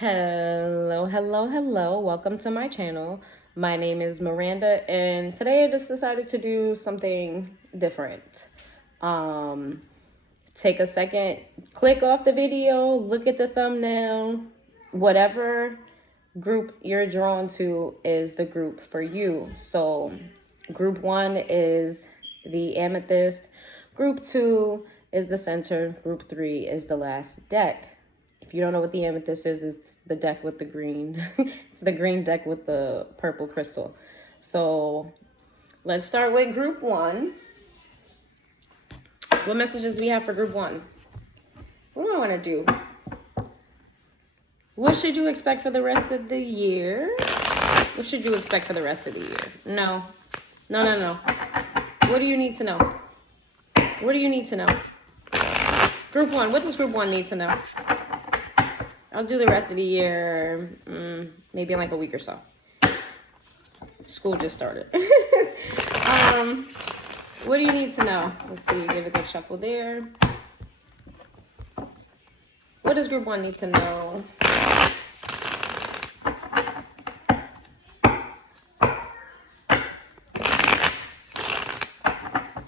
Hello, hello, hello. Welcome to my channel. My name is Miranda, and today I just decided to do something different. Take a second, click off the video, look at the thumbnail. Whatever group you're drawn to is the group for you. So group 1 is the amethyst, group 2 is the center, group 3 is the last deck. If you don't know what the amethyst is, it's the deck with the green. It's the green deck with the purple crystal. So let's start with group 1. What messages do we have for group 1? What do I want to do? What should you expect for the rest of the year? What should you expect for the rest of the year? No. What do you need to know? What do you need to know? Group 1, what does group 1 need to know? I'll do the rest of the year, maybe in like a week or so. School just started. What do you need to know? Let's see, give a good shuffle there. What does group 1 need to know?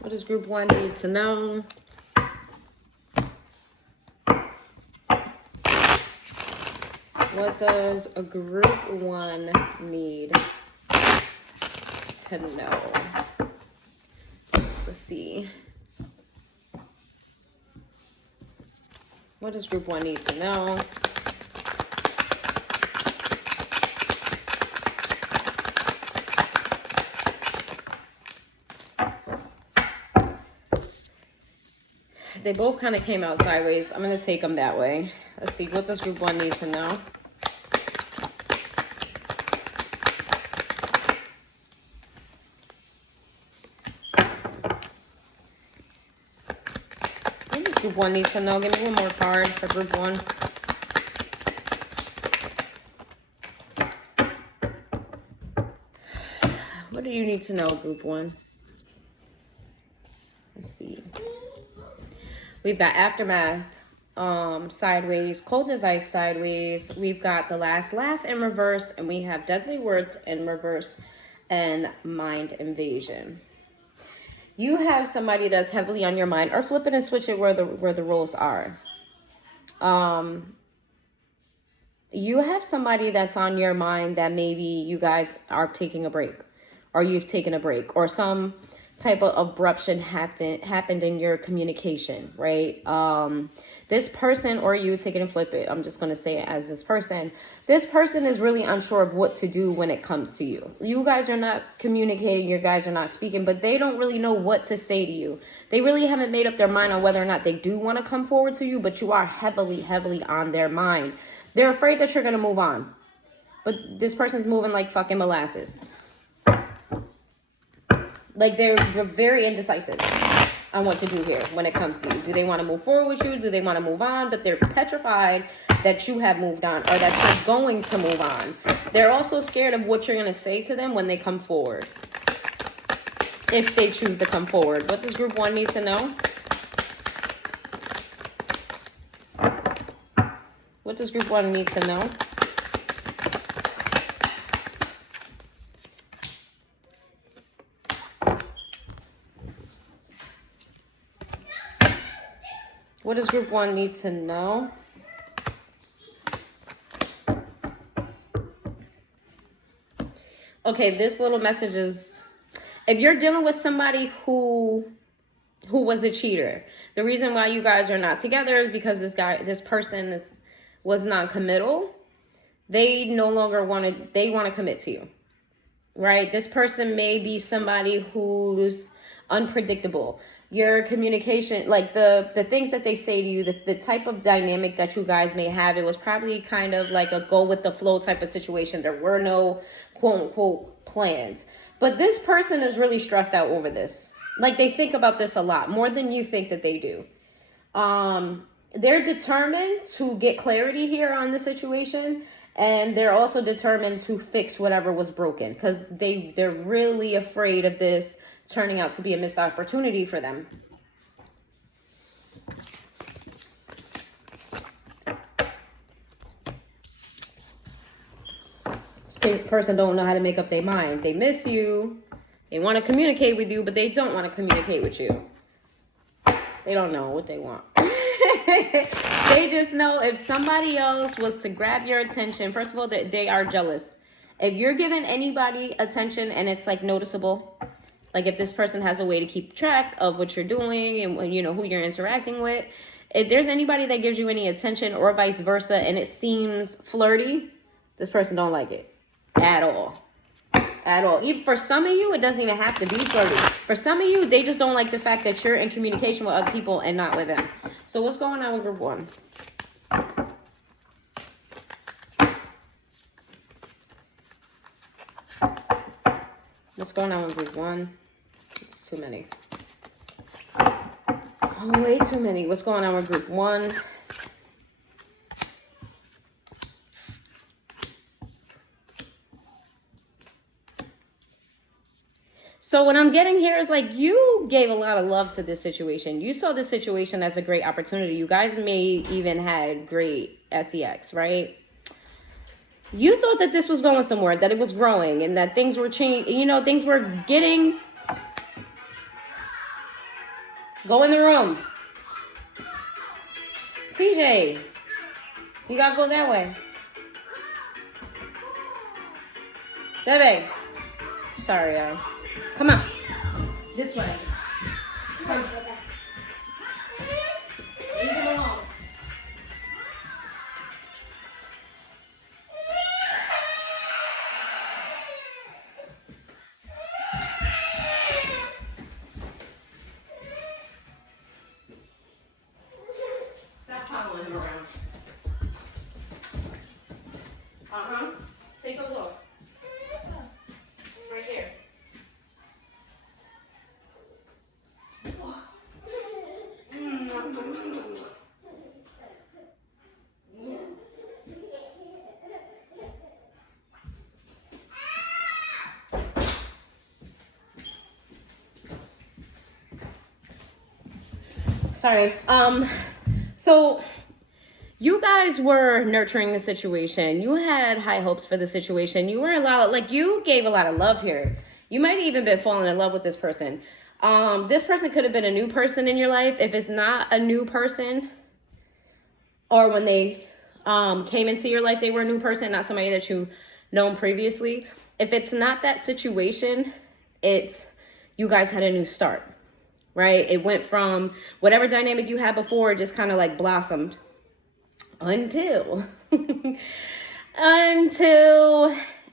What does group 1 need to know? What does a group 1 need to know? Let's see. What does group 1 need to know? They both kind of came out sideways. I'm going to take them that way. Let's see. What does group 1 need to know? What does group 1 need to know? Give me one more card for group 1. What do you need to know, group 1? Let's see. We've got Aftermath sideways, Cold as Ice sideways. We've got The Last Laugh in reverse, and we have Deadly Words in reverse and Mind Invasion. You have somebody that's heavily on your mind, or flip it and switch it where the roles are. You have somebody that's on your mind that maybe you guys are taking a break, or you've taken a break, or some type of abruption happened in your communication, right? This person, or you, take it and flip it, I'm just going to say it as this person is really unsure of what to do when it comes to you. You guys are not communicating, you guys are not speaking, but they don't really know what to say to you. They really haven't made up their mind on whether or not they do want to come forward to you, but you are heavily on their mind. They're afraid that you're going to move on, but this person's moving like fucking molasses. Like, they're very indecisive on what to do here when it comes to you. Do they want to move forward with you? Do they want to move on? But they're petrified that you have moved on, or that you're going to move on. They're also scared of what you're going to say to them when they come forward, if they choose to come forward. What does group 1 need to know? What does group 1 need to know? What does group 1 need to know? Okay, this little message is, if you're dealing with somebody who was a cheater, the reason why you guys are not together is because this person was non-committal. They no longer want to commit to you, right? This person may be somebody who's unpredictable. Your communication, like the things that they say to you, the type of dynamic that you guys may have, it was probably kind of like a go with the flow type of situation. There were no quote unquote plans. But this person is really stressed out over this. Like, they think about this a lot, more than you think that they do. They're determined to get clarity here on the situation. And they're also determined to fix whatever was broken, because they're really afraid of this turning out to be a missed opportunity for them. person don't know how to make up their mind. They miss you. They want to communicate with you, but they don't want to communicate with you. They don't know what they want. They just know if somebody else was to grab your attention, first of all, they are jealous. If you're giving anybody attention and it's like noticeable, like if this person has a way to keep track of what you're doing and you know who you're interacting with, if there's anybody that gives you any attention or vice versa and it seems flirty, this person don't like it at all. At all. Even for some of you, it doesn't even have to be flirty. For some of you, they just don't like the fact that you're in communication with other people and not with them. So what's going on with group 1? What's going on with group 1? It's too many. Oh, way too many. What's going on with group 1? So what I'm getting here is like you gave a lot of love to this situation. You saw this situation as a great opportunity. You guys may even had great sex, right? You thought that this was going somewhere, that it was growing and that things were changing, you know, things were getting... Go in the room. TJ, you gotta go that way. Bebe. Sorry, y'all. Come on. This way. Come. Leave him alone. Stop following him around. Take those off. Right here. Sorry. So you guys were nurturing the situation. You had high hopes for the situation. You were you gave a lot of love here. You might have even been falling in love with this person. This person could have been a new person in your life. If it's not a new person, or when they came into your life, they were a new person, not somebody that you've known previously. If it's not that situation, it's you guys had a new start, right? It went from whatever dynamic you had before, just kind of like blossomed until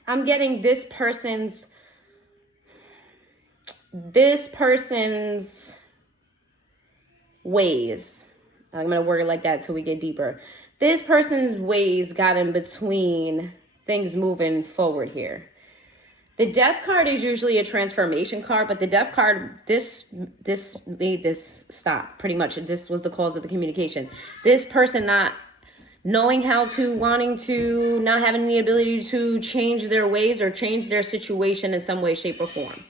I'm getting this person's ways. I'm going to word it like that till we get deeper. This person's ways got in between things moving forward here. The Death card is usually a transformation card, but the Death card, this made this stop. Pretty much, this was the cause of the communication. This person not knowing how to, wanting to, not having the ability to change their ways or change their situation in some way, shape, or form,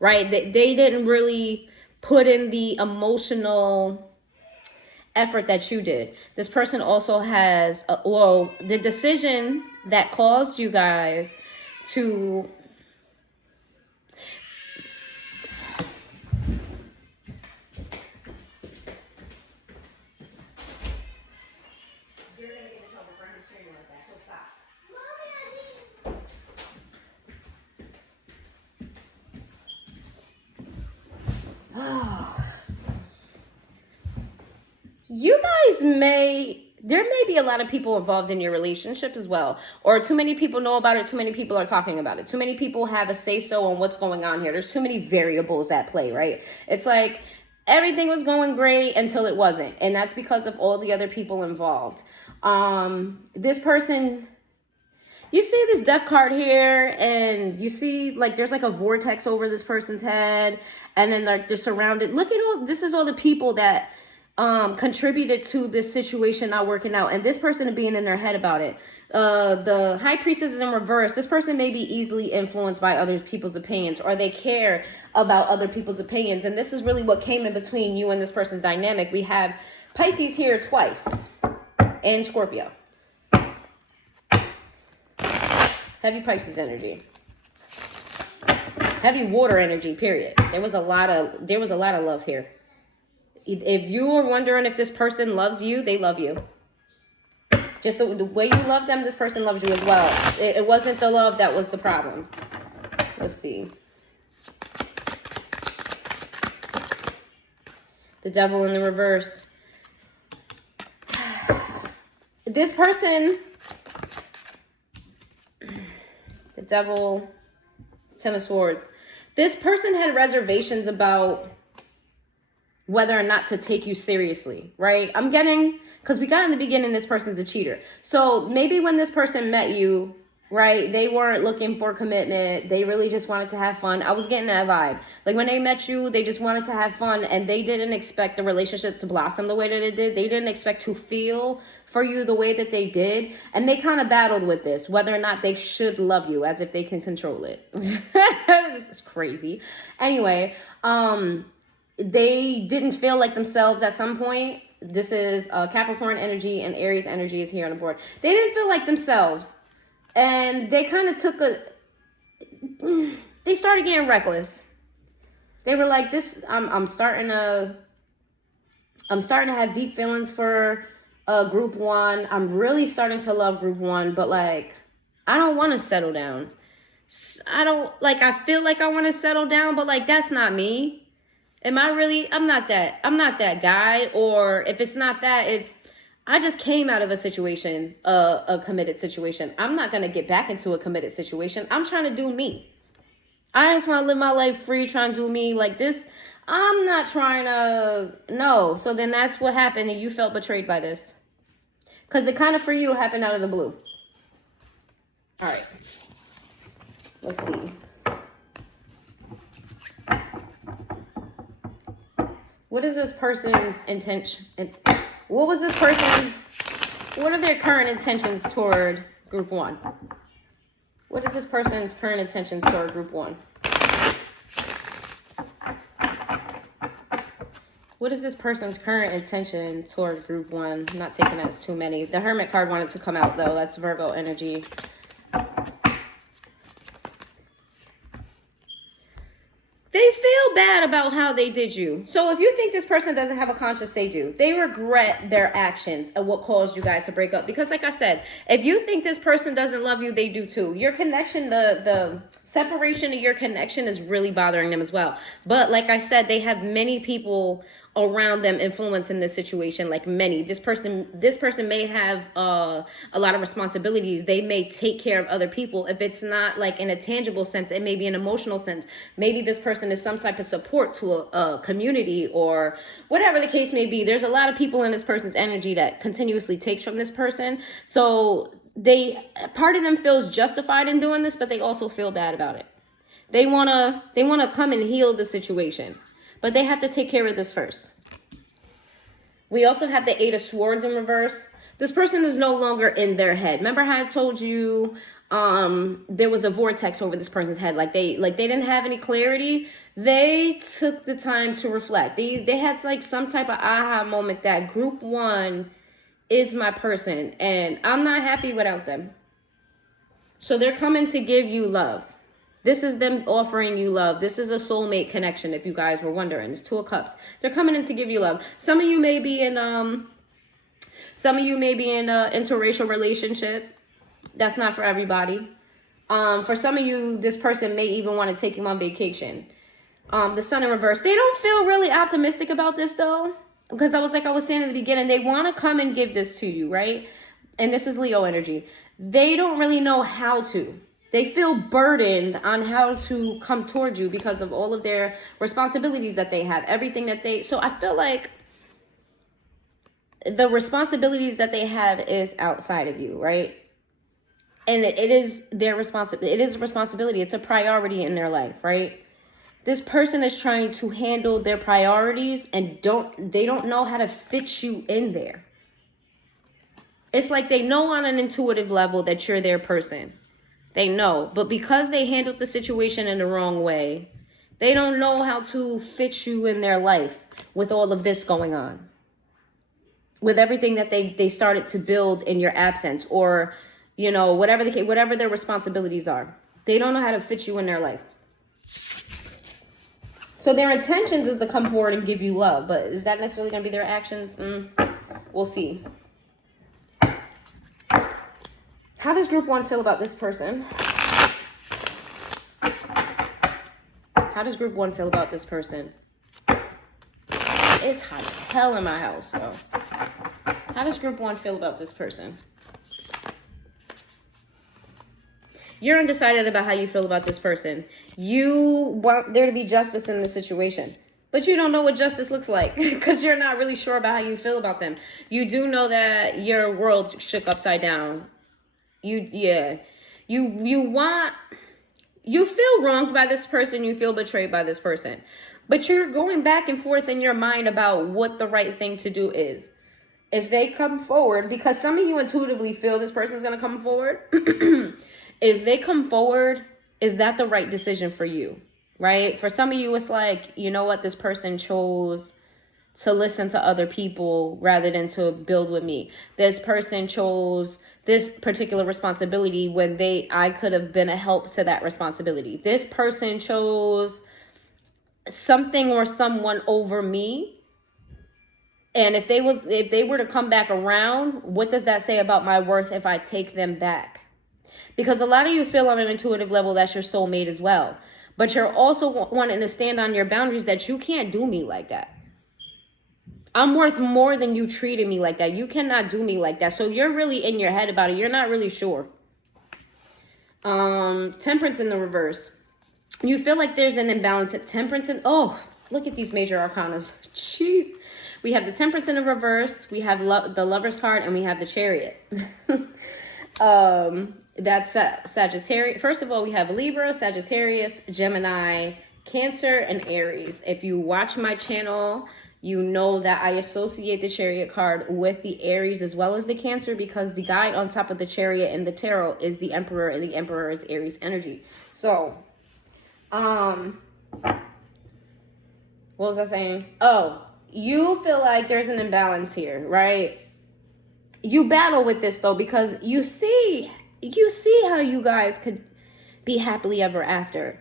right? They didn't really put in the emotional effort that you did. This person also has, the decision that caused you guys to... You guys there may be a lot of people involved in your relationship as well, or too many people know about it, too many people are talking about it, too many people have a say-so on what's going on here. There's too many variables at play, right? It's like everything was going great until it wasn't, and that's because of all the other people involved. This person, you see this Death card here, and you see like there's like a vortex over this person's head, and then they're surrounded. Look at this is all the people that contributed to this situation not working out, and this person being in their head about it. The High Priestess is in reverse. This person may be easily influenced by other people's opinions, or they care about other people's opinions, and this is really what came in between you and this person's dynamic. We have Pisces here twice and Scorpio. Heavy Pisces energy. Heavy water energy, period. There was a lot of love here. If you are wondering if this person loves you, they love you. Just the way you love them, this person loves you as well. It wasn't the love that was the problem. Let's see. The Devil in the reverse. This person, the Devil, Ten of Swords. This person had reservations about whether or not to take you seriously, right? I'm getting, because we got in the beginning, this person's a cheater. So maybe when this person met you, right, they weren't looking for commitment. They really just wanted to have fun. I was getting that vibe. Like when they met you, they just wanted to have fun, and they didn't expect the relationship to blossom the way that it did. They didn't expect to feel for you the way that they did. And they kind of battled with this, whether or not they should love you, as if they can control it. This is crazy. Anyway, they didn't feel like themselves at some point. This is Capricorn energy, and Aries energy is here on the board. They didn't feel like themselves. And they kind of they started getting reckless. They were like, I'm starting to have deep feelings for group one. I'm really starting to love group one, but like, I don't want to settle down. I feel like I want to settle down, but like, that's not me. Am I really? I'm not that guy. Or if it's not that, I just came out of a situation, a committed situation. I'm not going to get back into a committed situation. I'm trying to do me. I just want to live my life free, trying to do me like this. I'm not trying to, no. So then that's what happened, and you felt betrayed by this. Because it kind of, for you, happened out of the blue. All right. Let's see. What is this person's intention? What was this person? What are their current intentions toward group one? What is this person's current intentions toward group one? What is this person's current intention toward group one? I'm not taking that as too many. The Hermit card wanted to come out though. That's Virgo energy. They feel bad about how they did you. So if you think this person doesn't have a conscience, they do. They regret their actions and what caused you guys to break up. Because like I said, if you think this person doesn't love you, they do too. Your connection, the separation of your connection is really bothering them as well. But like I said, they have many people around them influencing this situation, like many. This person may have a lot of responsibilities. They may take care of other people. If it's not like in a tangible sense, it may be an emotional sense. Maybe this person is some type of support to a community or whatever the case may be. There's a lot of people in this person's energy that continuously takes from this person. So part of them feels justified in doing this, but they also feel bad about it. They wanna come and heal the situation, but they have to take care of this first. We also have the Eight of Swords in reverse. This person is no longer in their head. Remember how I told you there was a vortex over this person's head? Like they didn't have any clarity. They took the time to reflect. They had like some type of aha moment that group one is my person and I'm not happy without them. So they're coming to give you love. This is them offering you love. This is a soulmate connection, if you guys were wondering. It's Two of Cups. They're coming in to give you love. Some of you may be in a interracial relationship. That's not for everybody. For some of you, this person may even want to take you on vacation. The Sun in reverse. They don't feel really optimistic about this though. Because I was saying in the beginning, they want to come and give this to you, right? And this is Leo energy. They don't really know how to. They feel burdened on how to come towards you because of all of their responsibilities that they have, everything that so I feel like the responsibilities that they have is outside of you, right? And it is their responsibility. It is a responsibility. It's a priority in their life, right? This person is trying to handle their priorities and they don't know how to fit you in there. It's like they know on an intuitive level that you're their person. They know, but because they handled the situation in the wrong way, they don't know how to fit you in their life with all of this going on. With everything that they started to build in your absence, or You know, whatever their responsibilities are. They don't know how to fit you in their life. So their intentions is to come forward and give you love, but is that necessarily going to be their actions? We'll see. How does group 1 feel about this person? How does group 1 feel about this person? It's hot as hell in my house, so. How does group 1 feel about this person? You're undecided about how you feel about this person. You want there to be justice in the situation, but you don't know what justice looks like because you're not really sure about how you feel about them. You do know that your world shook upside down. You feel wronged by this person. You feel betrayed by this person, but you're going back and forth in your mind about what the right thing to do is. If they come forward, because some of you intuitively feel this person is going to come forward. If they come forward, is that the right decision for you, right? For some of you, it's like, you know what? This person chose to listen to other people rather than to build with me. This person chose this particular responsibility when I could have been a help to that responsibility. This person chose something or someone over me. And if they were to come back around, what does that say about my worth if I take them back? Because a lot of you feel on an intuitive level that's your soulmate as well. But you're also wanting to stand on your boundaries that you can't do me like that. I'm worth more than you treated me like that. You cannot do me like that. So you're really in your head about it. You're not really sure. Temperance in the reverse. You feel like there's an imbalance at temperance and look at these major arcanas. Jeez. We have the temperance in the reverse. We have the Lover's card, and we have the Chariot. That's Sagittarius. First of all, we have Libra, Sagittarius, Gemini, Cancer, and Aries. If you watch my channel, you know that I associate the Chariot card with the Aries as well as the Cancer because the guy on top of the Chariot in the tarot is the Emperor, and the Emperor is Aries energy. So, what was I saying? You feel like there's an imbalance here, right? You battle with this though because you see how you guys could be happily ever after.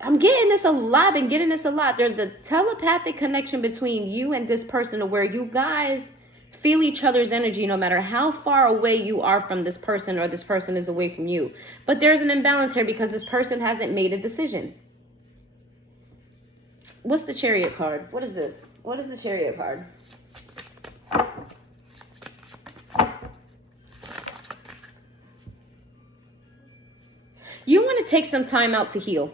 I'm getting this a lot. There's a telepathic connection between you and this person to where you guys feel each other's energy no matter how far away you are from this person or this person is away from you. But there's an imbalance here because this person hasn't made a decision. What's the Chariot card? What is this? What is the Chariot card? You want to take some time out to heal.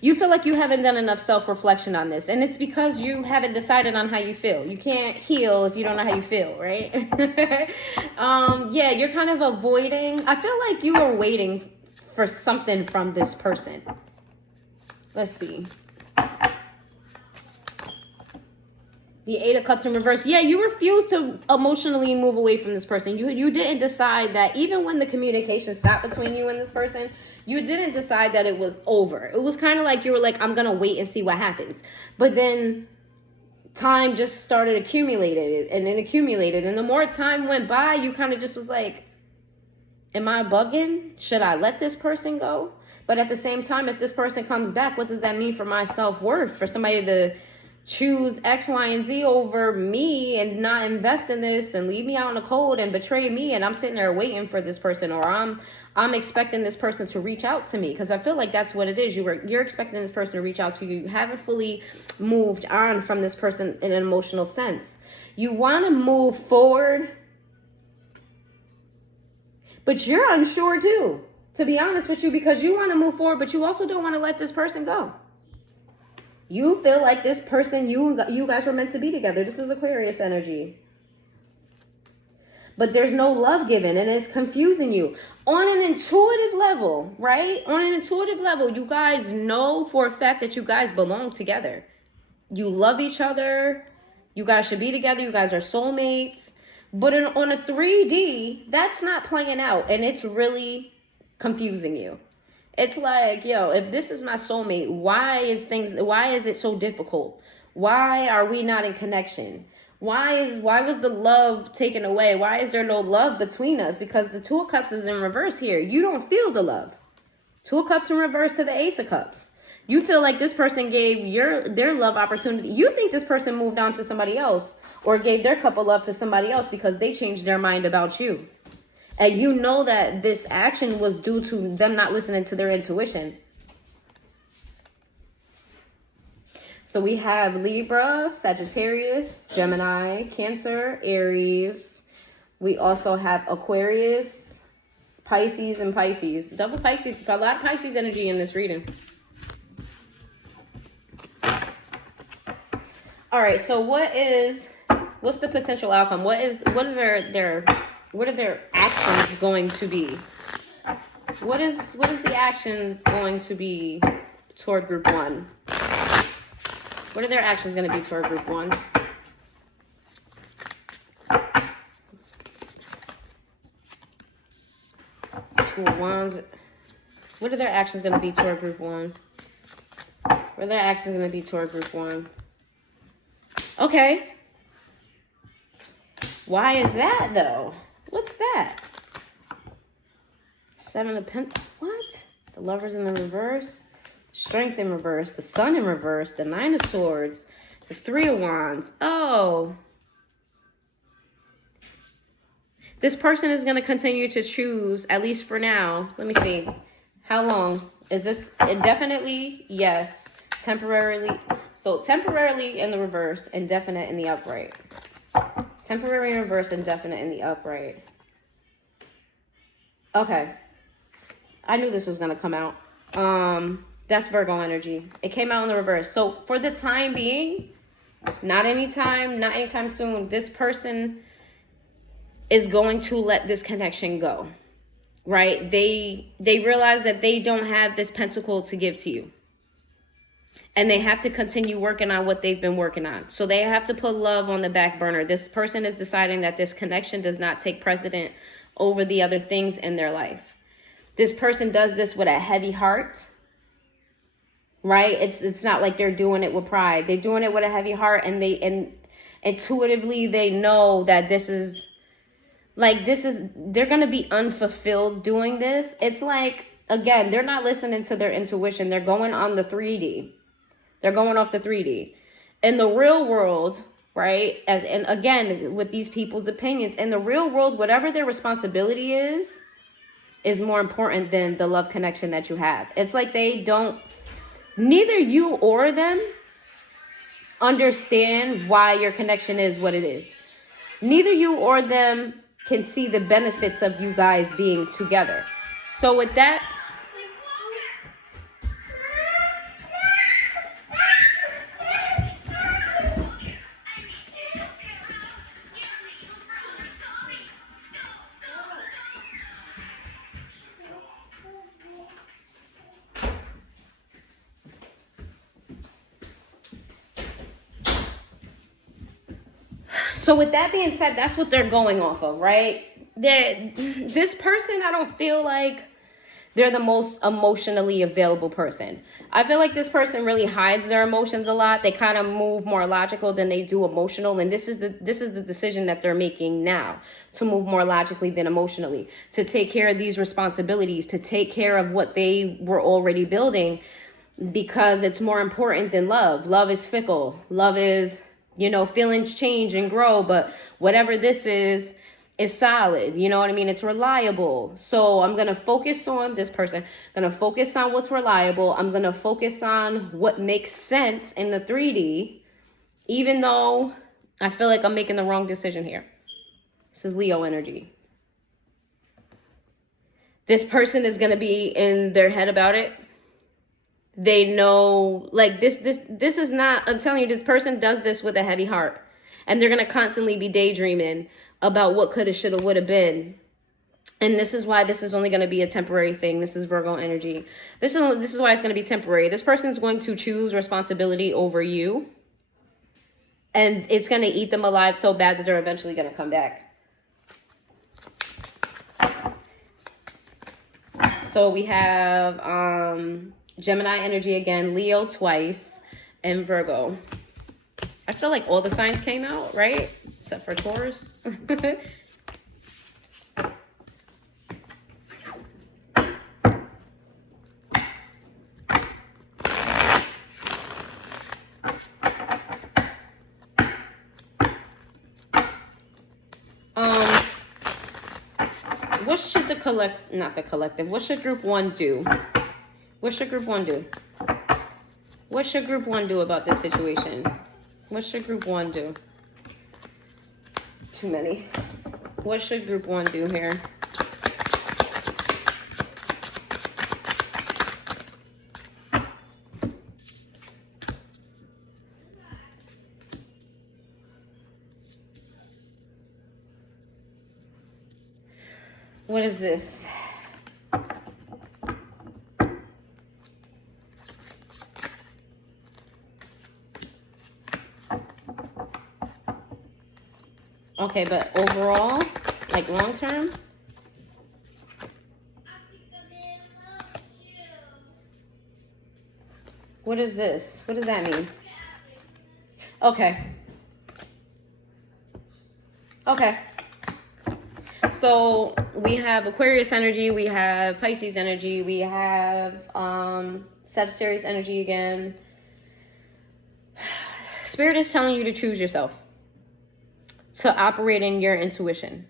You feel like you haven't done enough self-reflection on this. And it's because you haven't decided on how you feel. You can't heal if you don't know how you feel, right? Yeah, you're kind of avoiding. I feel like you are waiting for something from this person. Let's see. The 8 of Cups in reverse. Yeah, you refuse to emotionally move away from this person. You didn't decide that even when the communication stopped between you and this person, you didn't decide that it was over. It was kind of like you were like, I'm going to wait and see what happens. But then time just started accumulated. And the more time went by, you kind of just was like, am I bugging? Should I let this person go? But at the same time, if this person comes back, what does that mean for my self-worth? For somebody to choose X, Y, and Z over me and not invest in this and leave me out in the cold and betray me, and I'm sitting there waiting for this person, or I'm expecting this person to reach out to me, because I feel like that's what it is. You're expecting this person to reach out to you. You haven't fully moved on from this person in an emotional sense. You want to move forward, but you're unsure too, to be honest with you, because you want to move forward, but you also don't want to let this person go. You feel like this person, you guys were meant to be together. This is Aquarius energy. But there's no love given, and it's confusing you. On an intuitive level, right? On an intuitive level, you guys know for a fact that you guys belong together. You love each other. You guys should be together. You guys are soulmates. But on a 3D, that's not playing out, and it's really confusing you. It's like, yo, if this is my soulmate, why is it so difficult? Why are we not in connection? Why was the love taken away? Why is there no love between us? Because the Two of Cups is in reverse here. You don't feel the love. Two of Cups in reverse to the Ace of Cups. You feel like this person gave their love opportunity. You think this person moved on to somebody else or gave their cup of love to somebody else because they changed their mind about you. And you know that this action was due to them not listening to their intuition. So we have Libra, Sagittarius, Gemini, Cancer, Aries. We also have Aquarius, Pisces, and Pisces. Double Pisces. A lot of Pisces energy in this reading. All right. So what's the potential outcome? What are their actions going to be? What is the actions going to be toward group one? What are their actions going to be toward group one? Two of Wands. What are their actions going to be toward group one? What are their actions going to be toward group one? Okay. Why is that though? What's that? Seven of Pentacles. What? The Lovers in the reverse. Strength in reverse, the Sun in reverse, the Nine of Swords, the Three of Wands. Oh. This person is going to continue to choose, at least for now. Let me see. How long? Is this indefinitely? Yes. Temporarily. So temporarily in the reverse, indefinite in the upright. Temporary in reverse, indefinite in the upright. Okay. I knew this was going to come out. That's Virgo energy. It came out in the reverse. So for the time being, not anytime soon, this person is going to let this connection go, right? They realize that they don't have this pentacle to give to you. And they have to continue working on what they've been working on. So they have to put love on the back burner. This person is deciding that this connection does not take precedent over the other things in their life. This person does this with a heavy heart. Right? It's not like they're doing it with pride. They're doing it with a heavy heart, and intuitively they know that they're going to be unfulfilled doing this. It's like, again, they're not listening to their intuition. They're going on the 3D. They're going off the 3D. In the real world, right? And again, with these people's opinions, in the real world, whatever their responsibility is more important than the love connection that you have. It's like neither you or them understand why your connection is what it is. Neither you or them can see the benefits of you guys being together. So with that, being said, that's what they're going off of, right? This person, I don't feel like they're the most emotionally available person. I feel like this person really hides their emotions a lot. They kind of move more logical than they do emotional. And this is the decision that they're making now, to move more logically than emotionally, to take care of these responsibilities, to take care of what they were already building, because it's more important than love. Love is fickle. Love is, feelings change and grow, but whatever this is solid. You know what I mean? It's reliable. So I'm going to focus on this person. I'm going to focus on what's reliable. I'm going to focus on what makes sense in the 3D, even though I feel like I'm making the wrong decision here. This is Leo energy. This person is going to be in their head about it. They know, like, this is not, I'm telling you, this person does this with a heavy heart. And they're going to constantly be daydreaming about what coulda, shoulda, woulda been. And this is why this is only going to be a temporary thing. This is Virgo energy. This is why it's going to be temporary. This person's going to choose responsibility over you. And it's going to eat them alive so bad that they're eventually going to come back. So we have Gemini energy again, Leo twice, and Virgo. I feel like all the signs came out, right? Except for Taurus. What should what should group one do? What should group one do? What should group one do about this situation? What should group one do? Too many. What should group one do here? What is this? Okay, but overall, like long term? What is this? What does that mean? Okay. Okay. So we have Aquarius energy, we have Pisces energy, we have Sagittarius energy again. Spirit is telling you to choose yourself, to operate in your intuition.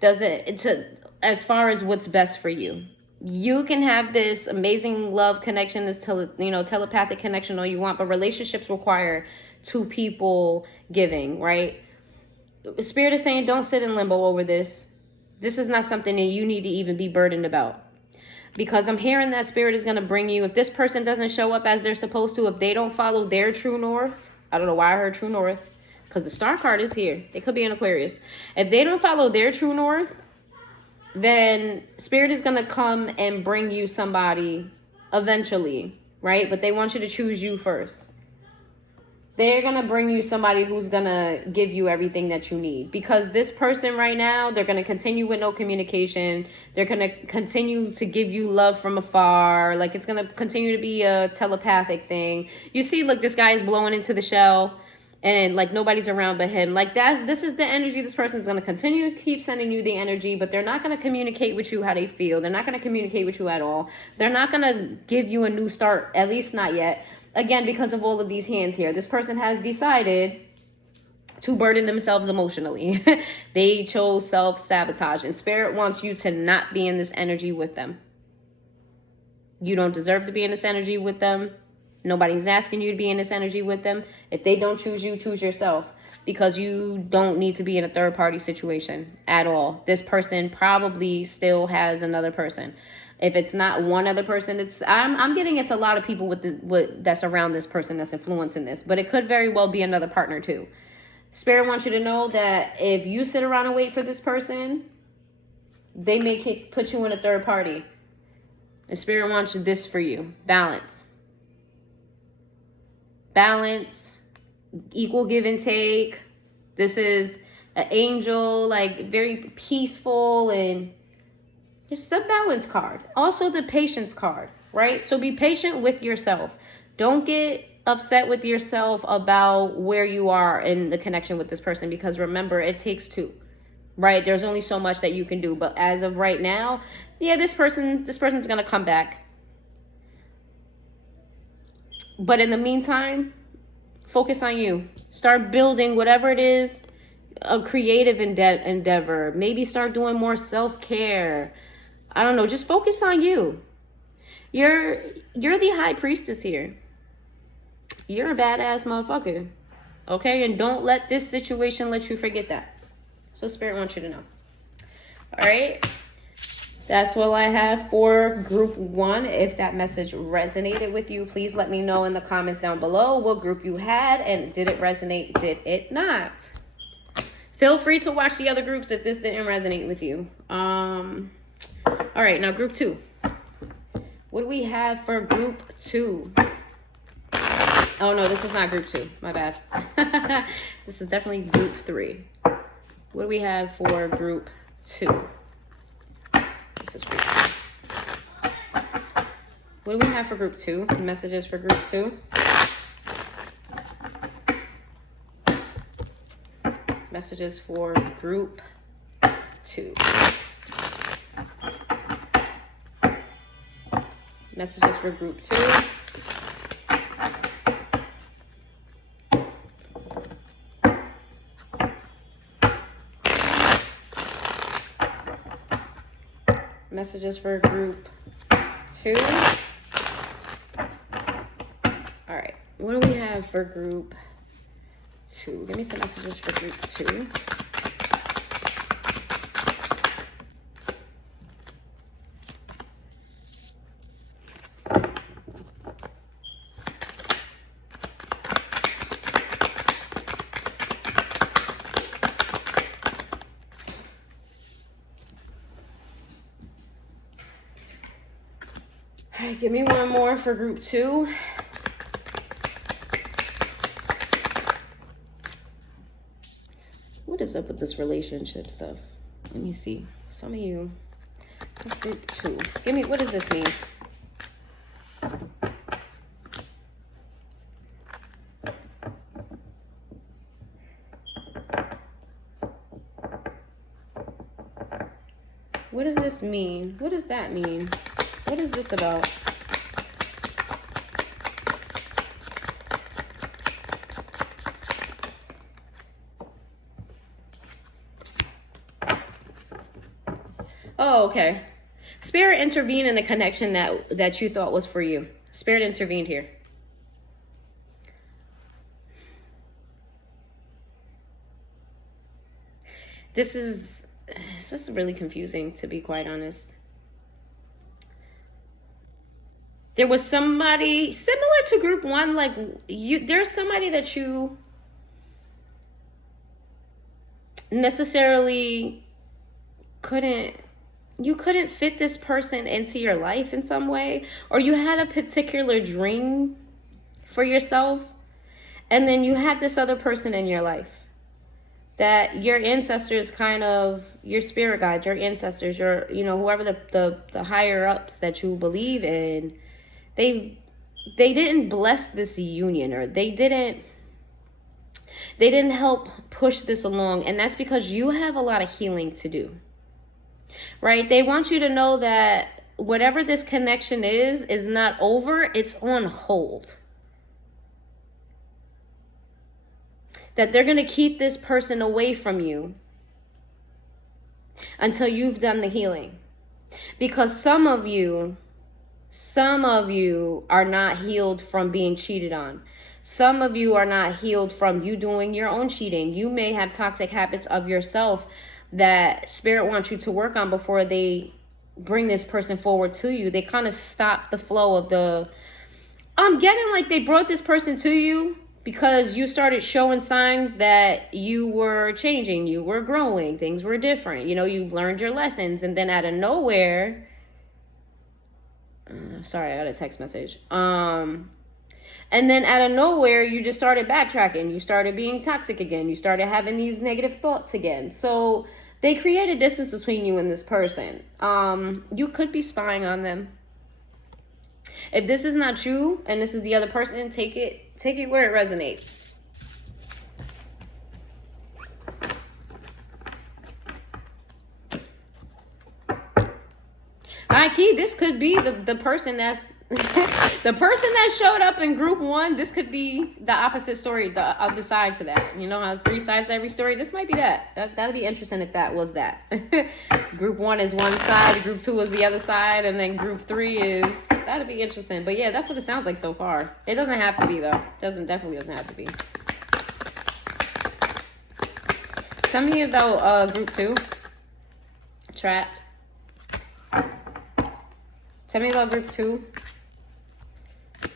As far as what's best for you. You can have this amazing love connection, this telepathic connection all you want, but relationships require two people giving, right? Spirit is saying don't sit in limbo over this. This is not something that you need to even be burdened about. Because I'm hearing that Spirit is going to bring you, if this person doesn't show up as they're supposed to, if they don't follow their true north, I don't know why I heard true north, because the star card is here. They could be an Aquarius. If they don't follow their true north, then Spirit is going to come and bring you somebody eventually, right? But they want you to choose you first. They're going to bring you somebody who's going to give you everything that you need. Because this person right now, they're going to continue with no communication. They're going to continue to give you love from afar. Like, it's going to continue to be a telepathic thing. You see, look, this guy is blowing into the shell. And, like, nobody's around but him. Like, this is the energy. This person is going to continue to keep sending you the energy. But they're not going to communicate with you how they feel. They're not going to communicate with you at all. They're not going to give you a new start. At least not yet. Again, because of all of these hands here, this person has decided to burden themselves emotionally. They chose self-sabotage, and Spirit wants you to not be in this energy with them. You don't deserve to be in this energy with them. Nobody's asking you to be in this energy with them. If they don't choose you, choose yourself, because you don't need to be in a third-party situation at all. This person probably still has another person. If it's not one other person, I'm getting it's a lot of people that's around this person that's influencing this, but it could very well be another partner too. Spirit wants you to know that if you sit around and wait for this person, they may put you in a third party. And Spirit wants this for you: balance, equal give and take. This is an angel, like very peaceful, and it's a balance card. Also the patience card, right? So be patient with yourself. Don't get upset with yourself about where you are in the connection with this person, because remember, it takes two, right? There's only so much that you can do. But as of right now, yeah, this person's going to come back. But in the meantime, focus on you. Start building whatever it is, a creative endeavor. Maybe start doing more self-care. I don't know, just focus on you. You're the high priestess here. You're a badass motherfucker. Okay? And don't let this situation let you forget that. So Spirit wants you to know. All right? That's all I have for group one. If that message resonated with you, please let me know in the comments down below what group you had, and did it resonate, did it not? Feel free to watch the other groups if this didn't resonate with you. All right, now group two. What do we have for group two? Oh, no, this is not group two. My bad. This is definitely group three. What do we have for group two? This is group two. What do we have for group two? Messages for group two. Messages for group 2. Messages for group 2. Messages for group 2. All right. What do we have for group 2? Give me some messages for group 2. All right, give me one more for group 2. What is up with this relationship stuff? Let me see. Some of you, group 2. Give me, what does this mean? What does this mean? What does that mean? What is this about? Oh, okay. Spirit intervened in a connection that you thought was for you. Spirit intervened here. This is really confusing, to be quite honest. There was somebody similar to group 1, like there's somebody that you necessarily couldn't fit this person into your life in some way, or you had a particular dream for yourself, and then you have this other person in your life that your ancestors, kind of your spirit guides, your ancestors, your, whoever the higher ups that you believe in, they didn't bless this union, or they didn't help push this along. And that's because you have a lot of healing to do, right? They want you to know that whatever this connection is not over. It's on hold. That they're going to keep this person away from you until you've done the healing. Because some of you are not healed from being cheated on. Some of you are not healed from you doing your own cheating. You may have toxic habits of yourself that spirit wants you to work on before they bring this person forward to you. They kind of stop the flow of I'm getting like they brought this person to you because you started showing signs that you were changing, you were growing, things were different. You've learned your lessons, and then out of nowhere, sorry, I got a text message. And then out of nowhere, you just started backtracking. You started being toxic again. You started having these negative thoughts again. So they created distance between you and this person. You could be spying on them. If this is not you and this is the other person, take it where it resonates. Key, this could be the person that's the person that showed up in group 1. This could be the opposite story, the other side to that. You know how 3 sides to every story? This might be that'd be interesting if that was that. Group 1 is one side, group 2 is the other side, and then group 3 is, that'd be interesting. But yeah, that's what it sounds like so far. It doesn't have to be though. Definitely doesn't have to be. Tell me about group 2. Trapped. Tell me about group 2.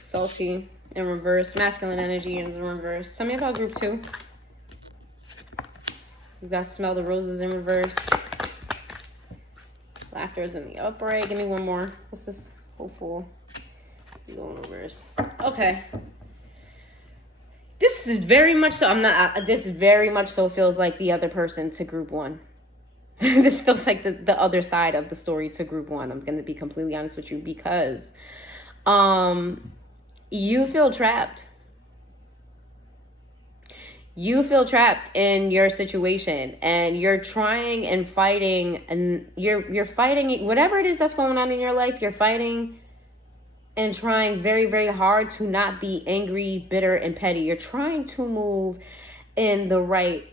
Salty in reverse. Masculine energy in reverse. Tell me about group 2. You got smell the roses in reverse. Laughter is in the upright. Give me one more. What's this? Hopeful. You go in reverse. Okay. This is very much so. This very much so feels like the other person to group 1. This feels like the other side of the story to group 1. I'm going to be completely honest with you, because you feel trapped. You feel trapped in your situation, and you're trying and fighting, and you're fighting whatever it is that's going on in your life. You're fighting and trying very, very hard to not be angry, bitter, and petty. You're trying to move in the right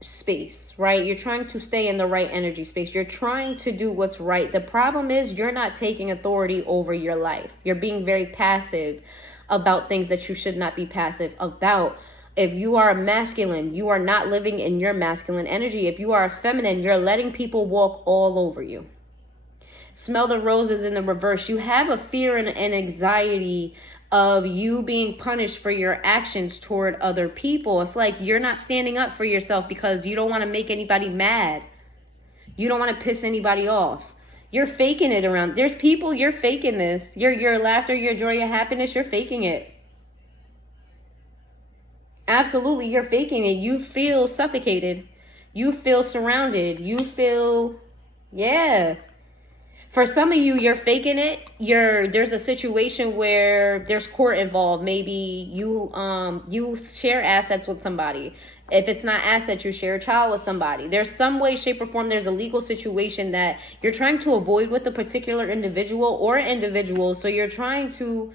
space, right? You're trying to stay in the right energy space. You're trying to do what's right. The problem is you're not taking authority over your life. You're being very passive about things that you should not be passive about. If you are a masculine, you are not living in your masculine energy. If you are a feminine, you're letting people walk all over you. Smell the roses in the reverse. You have a fear and anxiety of you being punished for your actions toward other people. It's like you're not standing up for yourself because you don't want to make anybody mad. You don't want to piss anybody off. You're faking it around. There's people, you're faking this. Your laughter, your joy, your happiness, you're faking it. Absolutely, you're faking it. You feel suffocated. You feel surrounded. You feel, yeah. For some of you, you're faking it. There's a situation where there's court involved. Maybe you share assets with somebody. If it's not assets, you share a child with somebody. There's some way, shape, or form, there's a legal situation that you're trying to avoid with a particular individual or individuals. So you're trying to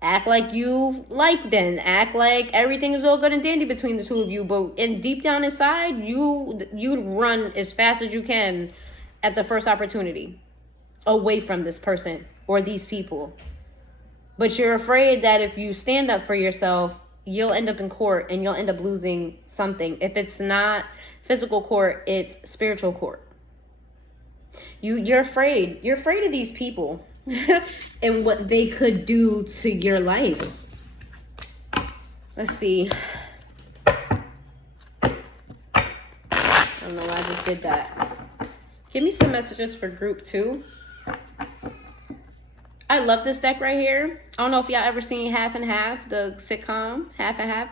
act like you like them, act like everything is all good and dandy between the two of you, but deep down inside, you run as fast as you can at the first opportunity away from this person or these people. But you're afraid that if you stand up for yourself, you'll end up in court and you'll end up losing something. If it's not physical court, it's spiritual court. You're afraid. You're afraid of these people and what they could do to your life. Let's see. I don't know why I just did that. Give me some messages for group 2. I love this deck right here. I don't know if y'all ever seen Half and Half, the sitcom, Half and Half.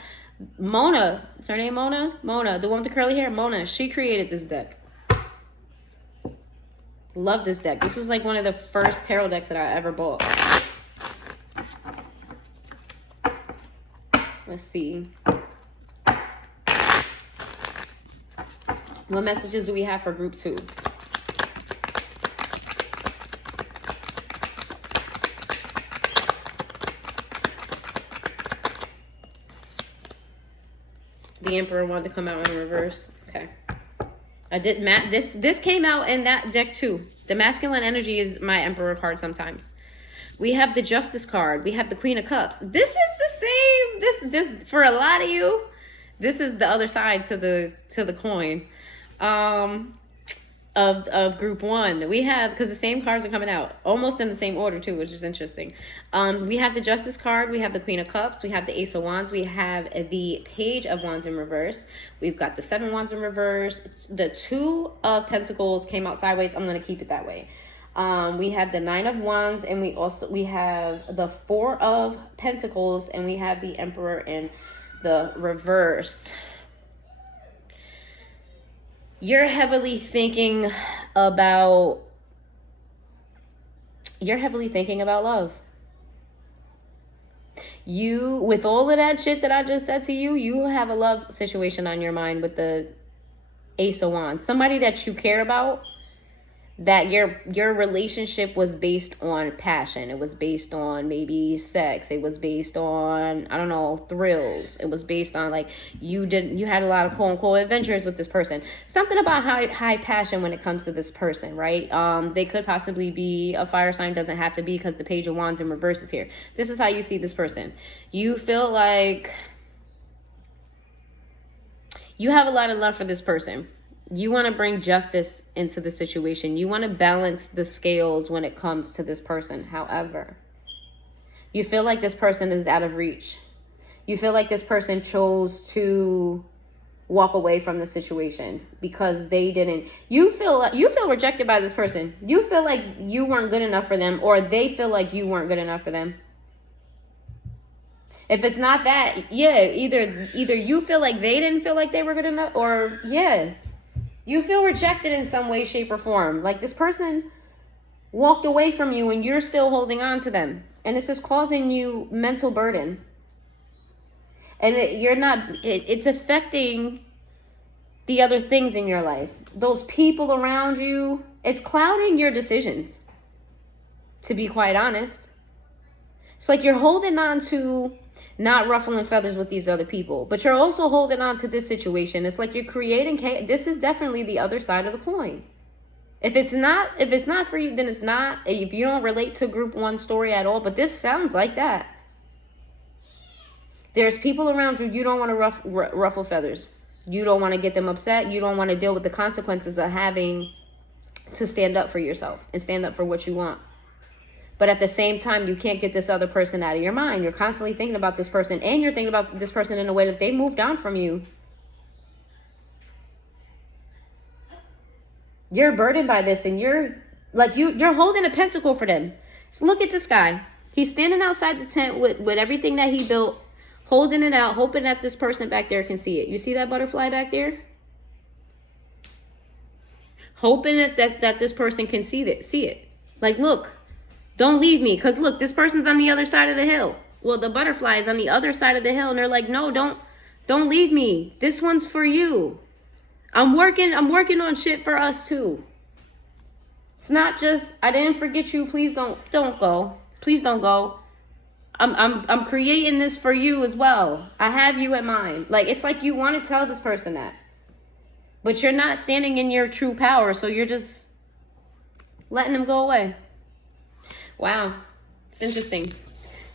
Mona, is her name Mona? Mona, the one with the curly hair, Mona, she created this deck. Love this deck. This was like one of the first tarot decks that I ever bought. Let's see. What messages do we have for group 2? The Emperor wanted to come out in reverse. Okay. I did this came out in that deck too. The masculine energy is my Emperor card sometimes. We have the Justice card. We have the Queen of Cups. This is the same. This for a lot of you, this is the other side to the coin. Of group 1. We have, because the same cards are coming out almost in the same order too, which is interesting. We have the Justice card, we have the Queen of Cups, we have the Ace of Wands, we have the Page of Wands in reverse, we've got the 7 Wands in reverse, the 2 of Pentacles came out sideways. I'm going to keep it that way. We have the 9 of Wands, and we have the 4 of Pentacles, and we have the Emperor in the reverse. You're heavily thinking about love. You, with all of that shit that I just said to you, you have a love situation on your mind with the Ace of Wands. Somebody that you care about, that your relationship was based on passion. It was based on maybe sex. It was based on, I don't know, thrills. It was based on like you had a lot of quote unquote adventures with this person. Something about high passion when it comes to this person, right? They could possibly be a fire sign, doesn't have to be, because the Page of Wands in reverse is here. This is how you see this person. You feel like you have a lot of love for this person. You want to bring justice into the situation. You want to balance the scales when it comes to this person. However, you feel like this person is out of reach. You feel like this person chose to walk away from the situation because they didn't. You feel rejected by this person. You feel like you weren't good enough for them, or they feel like you weren't good enough for them. If it's not that, yeah, either you feel like they didn't feel like they were good enough, or yeah, you feel rejected in some way, shape, or form. Like this person walked away from you and you're still holding on to them. And this is causing you mental burden. And it's affecting the other things in your life. Those people around you, it's clouding your decisions, to be quite honest. It's like you're holding on to not ruffling feathers with these other people, but you're also holding on to this situation. It's like you're creating chaos. This is definitely the other side of the coin. If it's not for you, then it's not. If you don't relate to group 1 story at all, but this sounds like that. There's people around you don't want to ruffle feathers. You don't want to get them upset. You don't want to deal with the consequences of having to stand up for yourself and stand up for what you want. But at the same time, you can't get this other person out of your mind. You're constantly thinking about this person, and you're thinking about this person in a way that they moved on from you. You're burdened by this, and you're holding a pentacle for them. So look at this guy. He's standing outside the tent with everything that he built, holding it out, hoping that this person back there can see it. You see that butterfly back there? Hoping that this person can see it. Like, look, don't leave me. Because look, this person's on the other side of the hill. Well, the butterfly is on the other side of the hill. And they're like, no, don't leave me. This one's for you. I'm working on shit for us too. It's not just, I didn't forget you. Please don't go. Please don't go. I'm creating this for you as well. I have you in mind. Like, it's like you want to tell this person that, but you're not standing in your true power. So you're just letting them go away. Wow. It's interesting.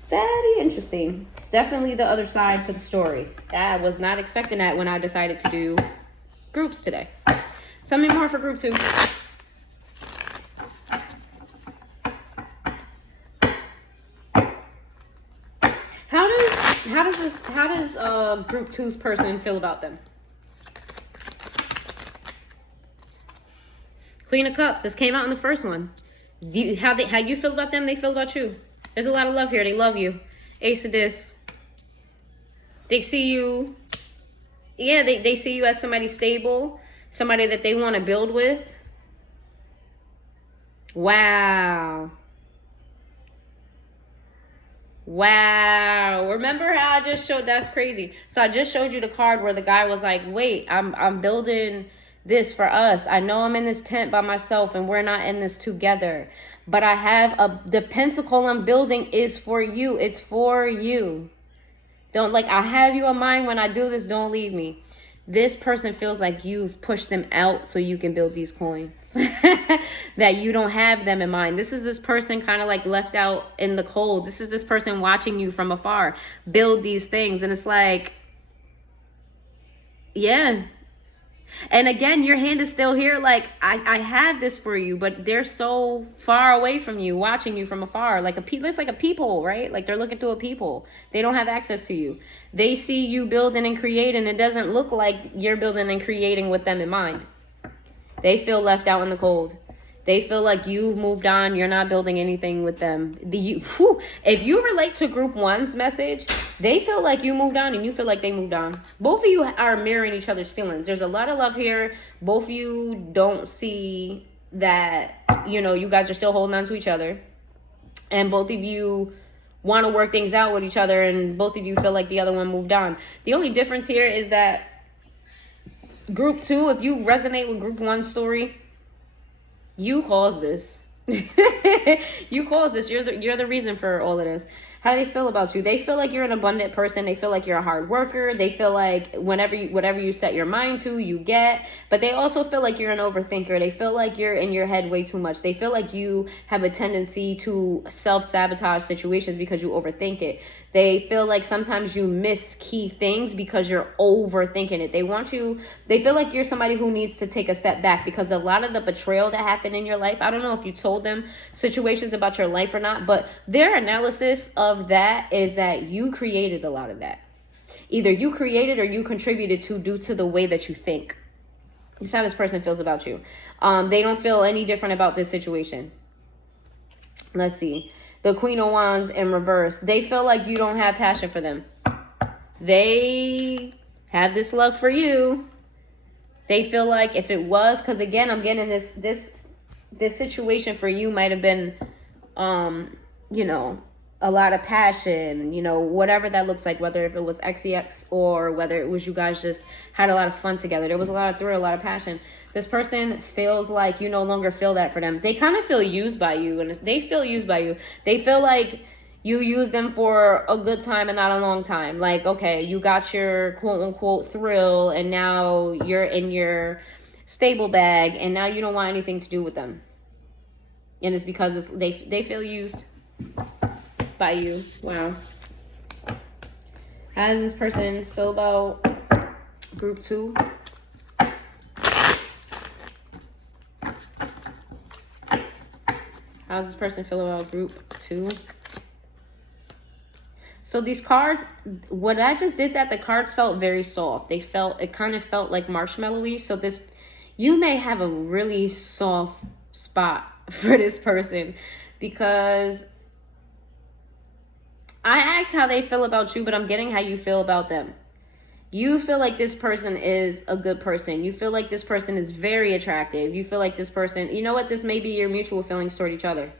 Very interesting. It's definitely the other side to the story. I was not expecting that when I decided to do groups today. Tell me more for group 2. How does group 2's person feel about them? Queen of Cups. This came out in the first one. How you feel about them, they feel about you. There's a lot of love here. They love you. Ace of Discs. They see you. Yeah, they see you as somebody stable, somebody that they want to build with. Wow. Wow. Remember how I just showed, that's crazy. So I just showed you the card where the guy was like, wait, I'm building this for us. I know I'm in this tent by myself and we're not in this together, but I have the pentacle I'm building is for you. It's for you. I have you in mind when I do this. Don't leave me. This person feels like you've pushed them out so you can build these coins. That you don't have them in mind. This is this person kind of like left out in the cold. This is this person watching you from afar build these things. And it's like, yeah. And again, your hand is still here. Like, I have this for you, but they're so far away from you, watching you from afar. It's like a peephole, right? Like they're looking through a peephole. They don't have access to you. They see you building and creating. It doesn't look like you're building and creating with them in mind. They feel left out in the cold. They feel like you've moved on. You're not building anything with them. If you relate to group 1's message, they feel like you moved on and you feel like they moved on. Both of you are mirroring each other's feelings. There's a lot of love here. Both of you don't see that, you guys are still holding on to each other. And both of you want to work things out with each other. And both of you feel like the other one moved on. The only difference here is that group 2, if you resonate with group 1's story, you caused this. You caused this. You're the reason for all of this. How do they feel about you? They feel like you're an abundant person. They feel like you're a hard worker. They feel like whatever you set your mind to, you get. But they also feel like you're an overthinker. They feel like you're in your head way too much. They feel like you have a tendency to self-sabotage situations because you overthink it. They feel like sometimes you miss key things because you're overthinking it. They feel like you're somebody who needs to take a step back because a lot of the betrayal that happened in your life, I don't know if you told them situations about your life or not, but their analysis of that is that you created a lot of that. Either you created or you contributed to due to the way that you think. That's how this person feels about you. They don't feel any different about this situation. Let's see. The Queen of Wands in reverse. They feel like you don't have passion for them. They have this love for you. They feel like if it was, because again, I'm getting this situation for you might have been, a lot of passion, you know, whatever that looks like, whether if it was XEX or whether it was you guys just had a lot of fun together. There was a lot of thrill, a lot of passion. This person feels like you no longer feel that for them. They kind of feel used by you, and they feel used by you. They feel like you use them for a good time and not a long time. Like, okay, you got your quote unquote thrill, and now you're in your stable bag, and now you don't want anything to do with them. And it's because they feel used by you. Wow. How does this person feel about group 2? How does this person feel about group 2? So these cards, what I just did, that the cards felt very soft. It kind of felt like marshmallowy. So you may have a really soft spot for this person, because I asked how they feel about you, but I'm getting how you feel about them. You feel like this person is a good person. You feel like this person is very attractive. You feel like this person, you know what? This may be your mutual feelings toward each other.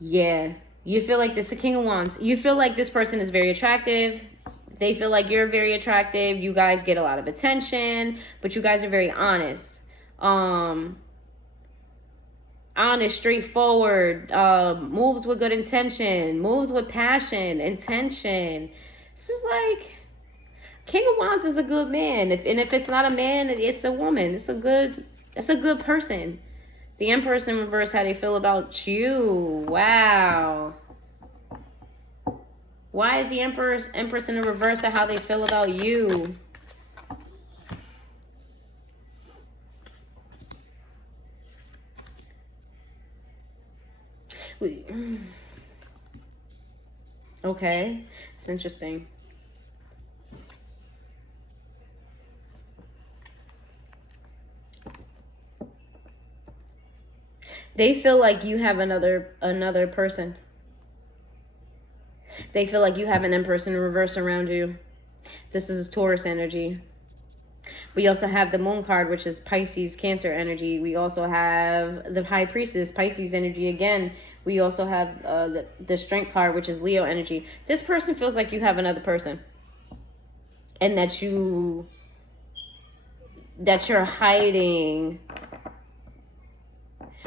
Yeah. You feel like this is a King of Wands. You feel like this person is very attractive. They feel like you're very attractive. You guys get a lot of attention, but you guys are very honest. Honest, straightforward, moves with good intention, moves with passion, intention. This is like, King of Wands is a good man. If it's not a man, it's a woman. It's a good person. The Empress in reverse, how they feel about you. Wow. Why is the Empress in the reverse of how they feel about you? Okay, it's interesting. They feel like you have another person. They feel like you have an Empress in reverse around you. This is Taurus energy. We also have the Moon card, which is Pisces, Cancer energy. We also have the High Priestess, Pisces energy again. We also have the Strength card, which is Leo energy. This person feels like you have another person, and that you're hiding,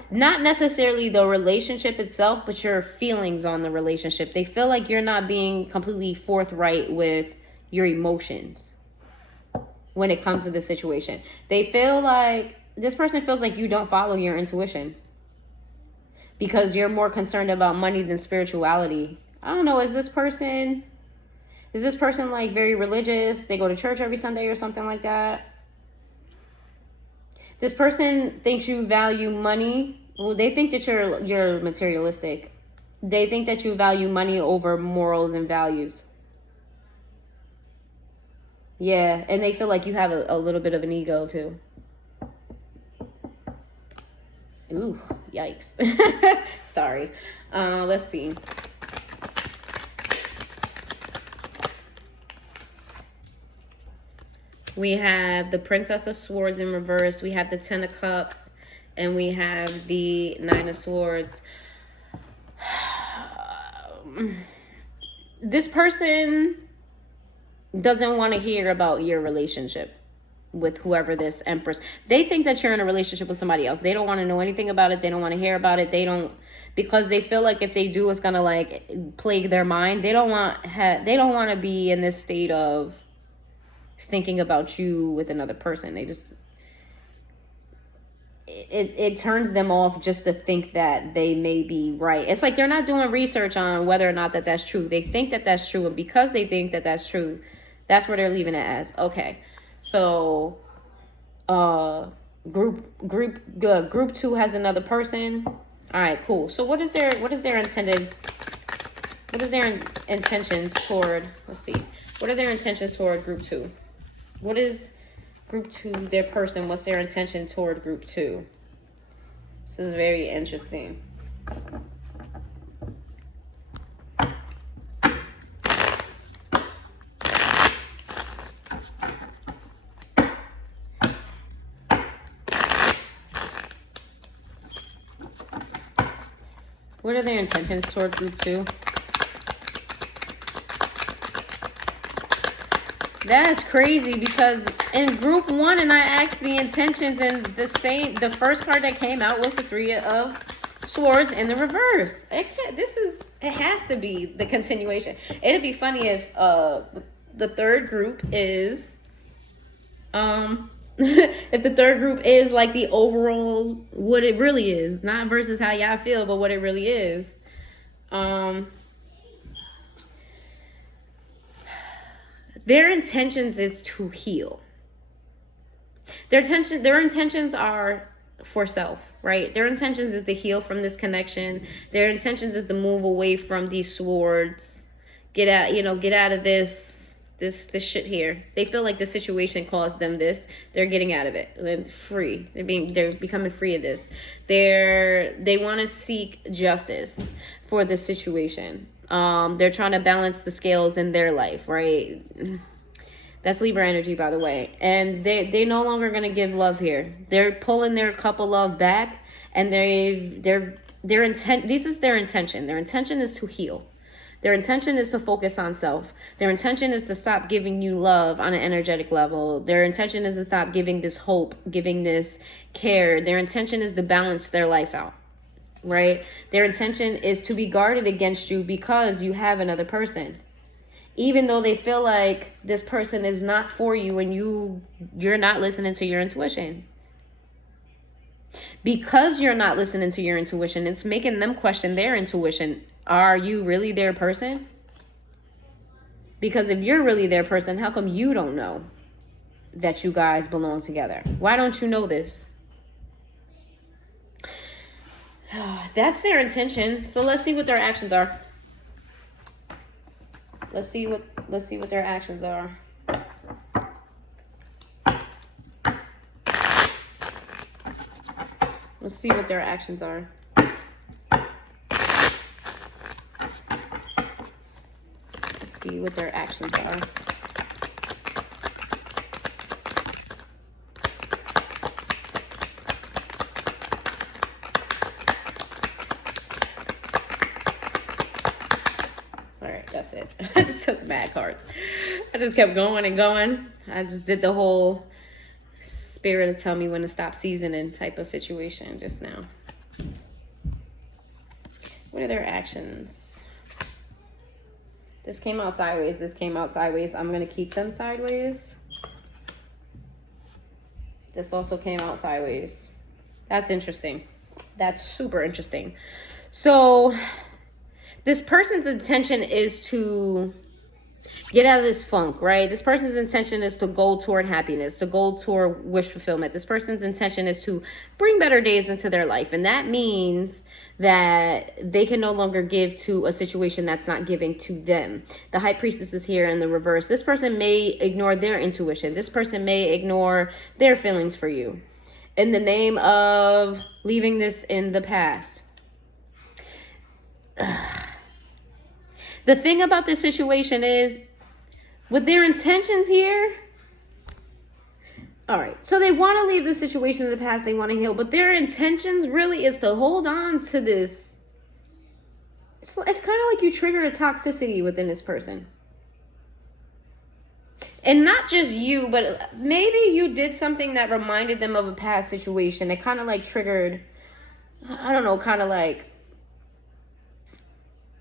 not necessarily the relationship itself, but your feelings on the relationship. They feel like you're not being completely forthright with your emotions when it comes to the situation. They feel like, this person feels like you don't follow your intuition because you're more concerned about money than spirituality. I don't know, is this person like very religious? They go to church every Sunday or something like that? This person thinks you value money. Well, they think that you're materialistic. They think that you value money over morals and values. Yeah, and they feel like you have a little bit of an ego too. Ooh, yikes. Sorry. Let's see. We have the Princess of Swords in reverse. We have the Ten of Cups. And we have the Nine of Swords. This person doesn't want to hear about your relationship with whoever this Empress. They think that you're in a relationship with somebody else. They don't want to know anything about it. They don't want to hear about it. Because they feel like if they do, it's gonna like plague their mind. They don't want to be in this state of thinking about you with another person. They just, it turns them off just to think that they may be right. It's like they're not doing research on whether or not that's true. They think that that's true, and because they think that that's true, that's where they're leaving it as. Okay, so group 2 has another person. All right, cool. So what is their intentions toward, let's see, what are their intentions toward group 2? What is group 2, their person, what's their intention toward group 2? This is very interesting. What are their intentions toward group 2? That's crazy, because in group 1, and I asked the intentions, and the first card that came out was the 3 of Swords in the reverse. It has to be the continuation. It'd be funny if the third group is if the third group is like the overall, what it really is, not versus how y'all feel, but what it really is. Their intentions is to heal. Their intentions are for self, right? Their intentions is to heal from this connection. Their intentions is to move away from these swords. Get out of this shit here. They feel like the situation caused them this. They're getting out of it. They're free. They're becoming free of this. They want to seek justice for this situation. They're trying to balance the scales in their life, right? That's Libra energy, by the way. And they're no longer going to give love here. They're pulling their cup of love back, and this is their intention. Their intention is to heal. Their intention is to focus on self. Their intention is to stop giving you love on an energetic level. Their intention is to stop giving this hope, giving this care. Their intention is to balance their life out, right? Their intention is to be guarded against you because you have another person. Even though they feel like this person is not for you and you're not listening to your intuition. Because you're not listening to your intuition, it's making them question their intuition. Are you really their person? Because if you're really their person, how come you don't know that you guys belong together? Why don't you know this? That's their intention. So let's see what their actions are. Let's see what their actions are. Let's see what their actions are. Let's see what their actions are. That's it. I just took mad cards. I just kept going and going. I just did the whole spirit to tell me when to stop seasoning type of situation just now. What are their actions? This came out sideways. This came out sideways. I'm going to keep them sideways. This also came out sideways. That's interesting. That's super interesting. So this person's intention is to get out of this funk, right? This person's intention is to go toward happiness, to go toward wish fulfillment. This person's intention is to bring better days into their life. And that means that they can no longer give to a situation that's not giving to them. The High Priestess is here in the reverse. This person may ignore their intuition. This person may ignore their feelings for you in the name of leaving this in the past. The thing about this situation is, with their intentions here, all right, so they want to leave the situation in the past, they want to heal, but their intentions really is to hold on to this. It's kind of like you triggered a toxicity within this person. And not just you, but maybe you did something that reminded them of a past situation. It kind of like triggered, I don't know, kind of like,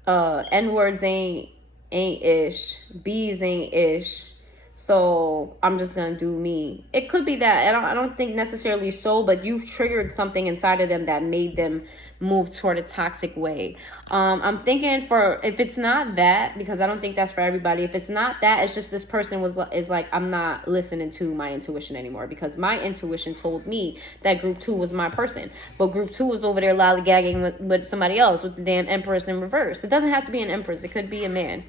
N-words ain't ish, B's ain't ish, so I'm just gonna do me. It could be that. I don't think necessarily so, but you've triggered something inside of them that made them move toward a toxic way. I'm thinking if it's not that, because I don't think that's for everybody. If it's not that, it's just this person is like, I'm not listening to my intuition anymore, because my intuition told me that group 2 was my person, but group 2 was over there lollygagging with somebody else, with the damn Empress in reverse. It doesn't have to be an Empress. It could be a man.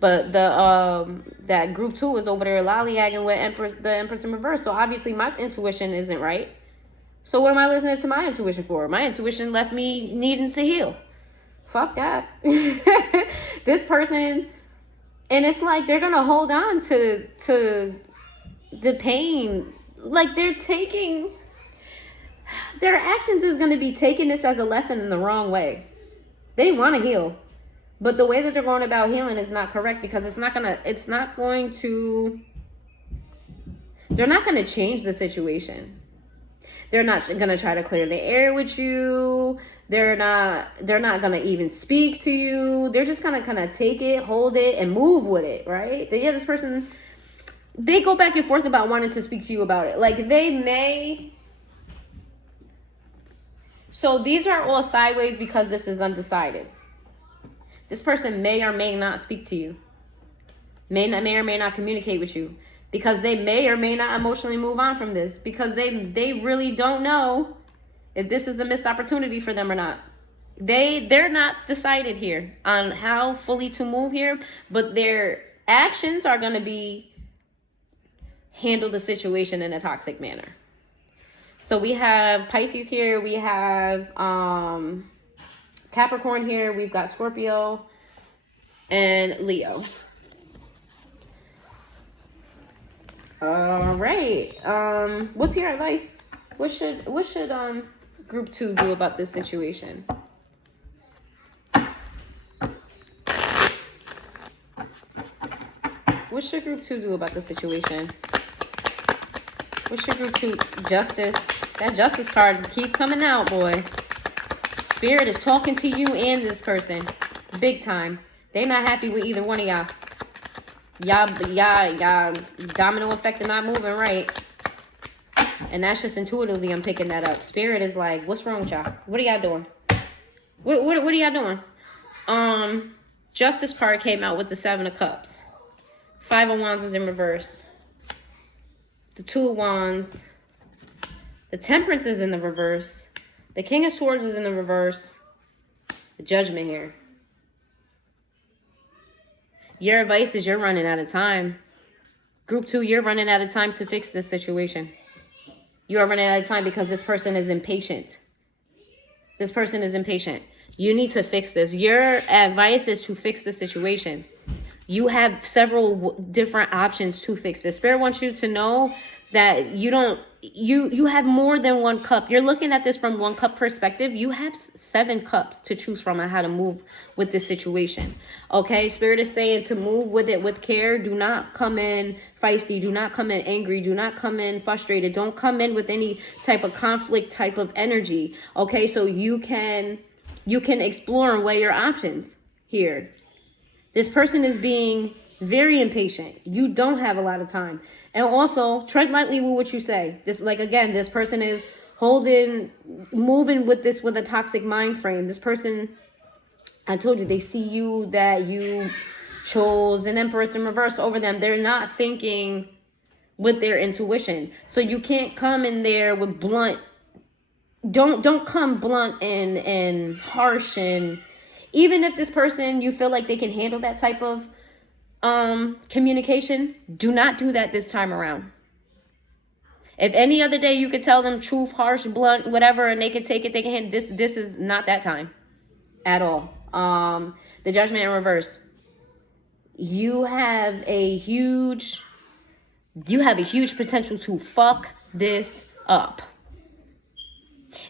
But that group 2 is over there lollygagging with the Empress in reverse. So obviously my intuition isn't right. So what am I listening to my intuition for? My intuition left me needing to heal. Fuck that. This person, and it's like they're gonna hold on to the pain. Like their actions is gonna be taking this as a lesson in the wrong way. They want to heal. But the way that they're going about healing is not correct, because they're not going to change the situation. They're not going to try to clear the air with you. They're not going to even speak to you. They're just going to kind of take it, hold it, and move with it, right? This person, they go back and forth about wanting to speak to you about it. Like, they may. So these are all sideways because this is undecided. This person may or may not speak to you. May or may not communicate with you. Because they may or may not emotionally move on from this. Because they really don't know if this is a missed opportunity for them or not. They're not decided here on how fully to move here. But their actions are going to be handle the situation in a toxic manner. So we have Pisces here. We have Capricorn here. We've got Scorpio and Leo. All right. What's your advice? What should group 2 do about this situation? What should group 2 do about the situation? What should group 2? Justice. That Justice card keep coming out, boy. Spirit is talking to you and this person. Big time. They not happy with either one of y'all. Y'all domino effect and not moving right. And that's just intuitively I'm picking that up. Spirit is like, what's wrong with y'all? What are y'all doing? What are y'all doing? Justice card came out with the 7 of Cups. 5 of Wands is in reverse. The 2 of Wands. The Temperance is in the reverse. The King of Swords is in the reverse. The Judgment here. Your advice is you're running out of time. Group 2, you're running out of time to fix this situation. You are running out of time because this person is impatient. This person is impatient. You need to fix this. Your advice is to fix the situation. You have several different options to fix this. Spirit wants you to know that you have more than 1 cup. You're looking at this from 1 cup perspective. You have 7 cups to choose from on how to move with this situation. Okay, Spirit is saying to move with it with care. Do not come in feisty. Do not come in angry. Do not come in frustrated. Don't come in with any type of conflict type of energy. Okay, so you can explore and weigh your options here. This person is being very impatient. You don't have a lot of time. And also, tread lightly with what you say. This person is moving with this with a toxic mind frame. This person, I told you, they see you that you chose an Empress in reverse over them. They're not thinking with their intuition. So you can't come in there with blunt. Don't come blunt and harsh, and even if this person, you feel like they can handle that type of communication, do not do that this time around. If any other day you could tell them truth, harsh, blunt, whatever, and they can take it, they can handle this is not that time at all. The Judgment in reverse. You have a huge potential to fuck this up.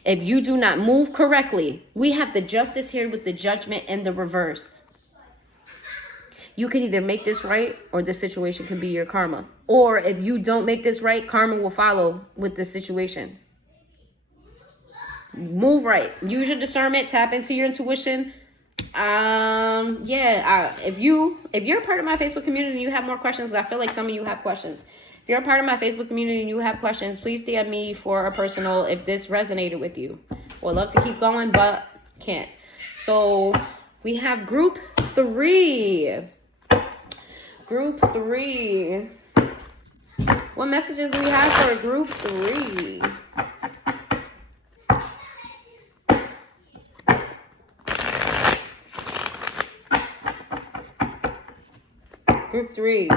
If you do not move correctly, we have the Justice here with the Judgment in the reverse. You can either make this right, or this situation can be your karma. Or if you don't make this right, karma will follow with this situation. Move right. Use your discernment. Tap into your intuition. If you're a part of my Facebook community and you have more questions, I feel like some of you have questions. If you're a part of my Facebook community and you have questions, please DM me for a personal if this resonated with you. Would love to keep going, but can't. So we have group 3. Group 3. What messages do we have for group 3? Group 3.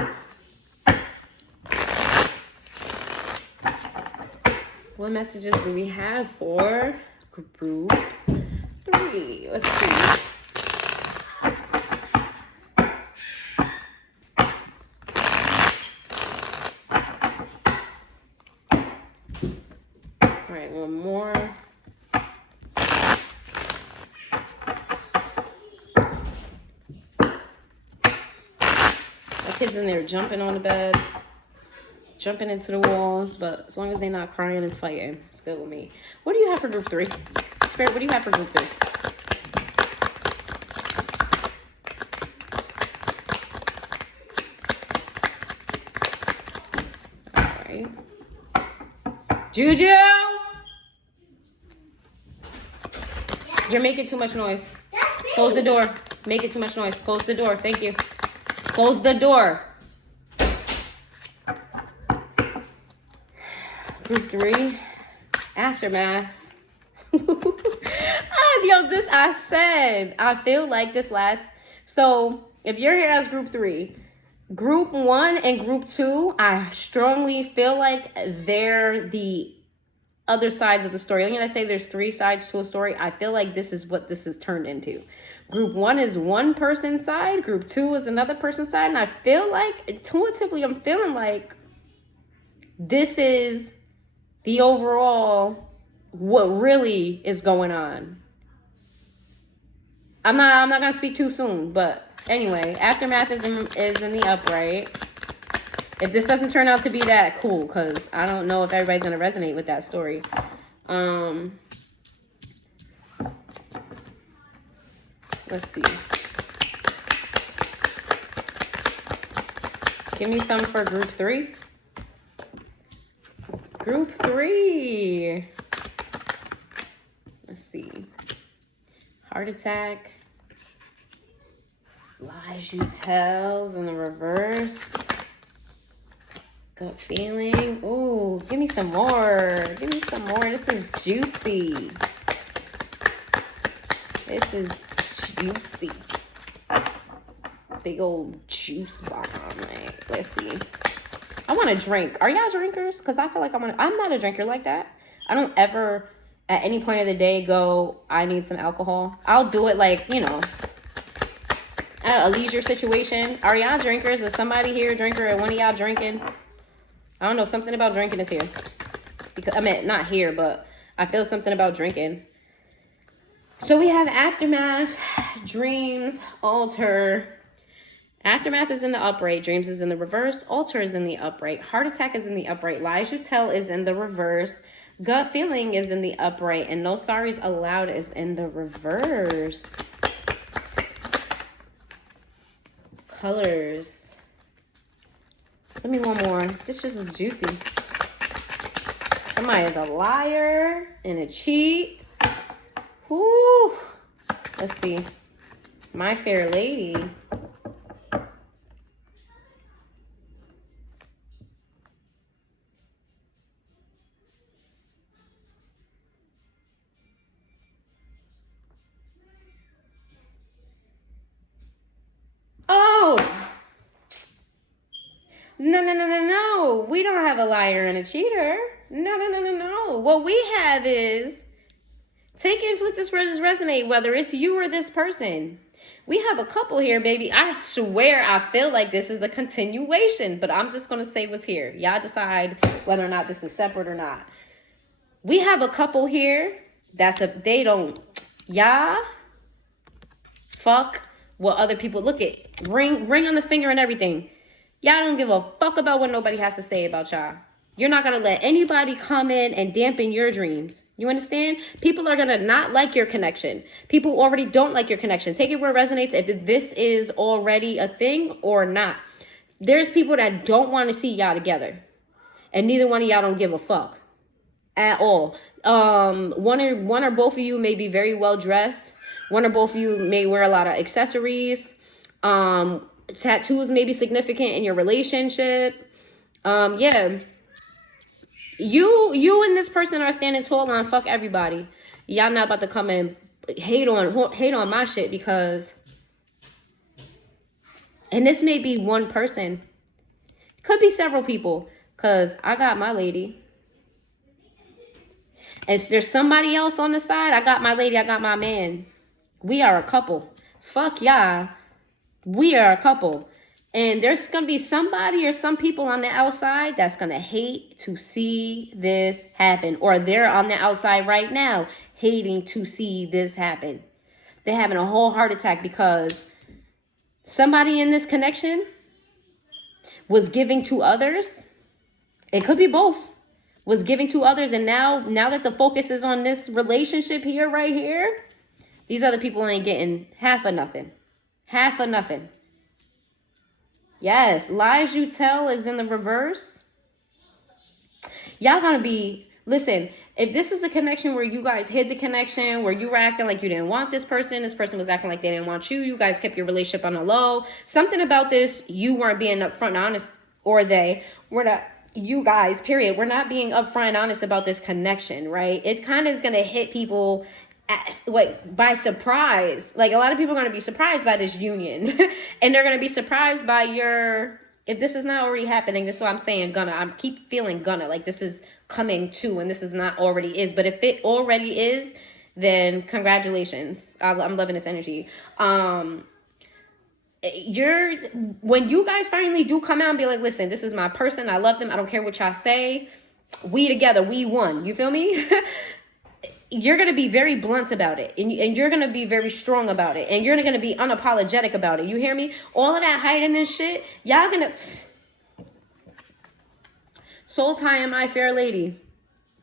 What messages do we have for group 3? Let's see. All right, one more. Kids in there jumping on the bed, jumping into the walls, but as long as they're not crying and fighting, it's good with me. What do you have for group 3? Spirit, what do you have for group 3? Juju! You're making too much noise. Close the door. Making too much noise. Close the door. Thank you. Close the door. Group 3. Aftermath. Yo, this I said. I feel like this last... So, if you're here as group 3... Group 1 and Group 2, I strongly feel like they're the other sides of the story. When I say there's 3 sides to a story, I feel like this is what this is turned into. Group 1 is one person's side. Group 2 is another person's side. And I feel like, intuitively, I'm feeling like this is the overall, what really is going on. I'm not going to speak too soon, but... Anyway, Aftermath is in the upright. If this doesn't turn out to be that, cool, because I don't know if everybody's going to resonate with that story. Let's see. Give me some for group 3. Group 3. Let's see. Heart attack. Lies you tells in the reverse. Gut feeling. Ooh, give me some more. Give me some more. This is juicy. This is juicy. Big old juice bomb. Like, let's see. I want to drink. Are y'all drinkers? Because I feel like I'm not a drinker like that. I don't ever, at any point of the day, go, I need some alcohol. I'll do it like, you know, a leisure situation. Are y'all drinkers? Is somebody here a drinker? Or one of y'all drinking? I don't know. Something about drinking is here. Because I mean, not here, but I feel something about drinking. So we have Aftermath, Dreams, Altar. Aftermath is in the upright. Dreams is in the reverse. Altar is in the upright. Heart attack is in the upright. Lies you tell is in the reverse. Gut feeling is in the upright. And no sorries allowed is in the reverse. Colors. Give me one more. This just is juicy. Somebody is a liar and a cheat. Whoo. Let's see. My Fair Lady. No. We don't have a liar and a cheater. No. What we have is take and flip this resonate, whether it's you or this person. We have a couple here, baby. I swear I feel like this is a continuation, but I'm just going to say what's here. Y'all decide whether or not this is separate or not. We have a couple here they don't, y'all fuck what other people, look at, ring on the finger and everything. Y'all don't give a fuck about what nobody has to say about y'all. You're not going to let anybody come in and dampen your dreams. You understand? People are going to not like your connection. People already don't like your connection. Take it where it resonates if this is already a thing or not. There's people that don't want to see y'all together. And neither one of y'all don't give a fuck at all. One or both of you may be very well dressed. One or both of you may wear a lot of accessories. Tattoos may be significant in your relationship. Yeah. You and this person are standing tall on fuck everybody. Y'all not about to come and hate on my shit because, and this may be one person. Could be several people because I got my lady. And there's somebody else on the side. I got my lady. I got my man. We are a couple. Fuck y'all. We are a couple. And there's going to be somebody or some people on the outside that's going to hate to see this happen. Or they're on the outside right now hating to see this happen. They're having a whole heart attack because somebody in this connection was giving to others. It could be both. Was giving to others, and now that the focus is on this relationship here, right here, these other people ain't getting half of nothing. Half of nothing. Yes, lies you tell is in the reverse. Y'all gonna be, listen, if this is a connection where you guys hid the connection, where you were acting like you didn't want this person was acting like they didn't want you, you guys kept your relationship on the low, something about this, you weren't being upfront and honest, or they were not, you guys, period, we're not being upfront and honest about this connection, right? It kind of is gonna hit people by surprise. Like, a lot of people are going to be surprised by this union and they're going to be surprised by your, if this is not already happening, this is what I'm saying, I keep feeling like this is coming to, and this is not already is, but if it already is, then congratulations. I'm loving this energy. When you guys finally do come out and be like, listen, this is my person, I love them, I don't care what y'all say, we together, we won, you feel me? You're going to be very blunt about it, and you're going to be very strong about it, and you're going to be unapologetic about it. You hear me? All of that hiding and shit, y'all going to, soul tie and my fair lady,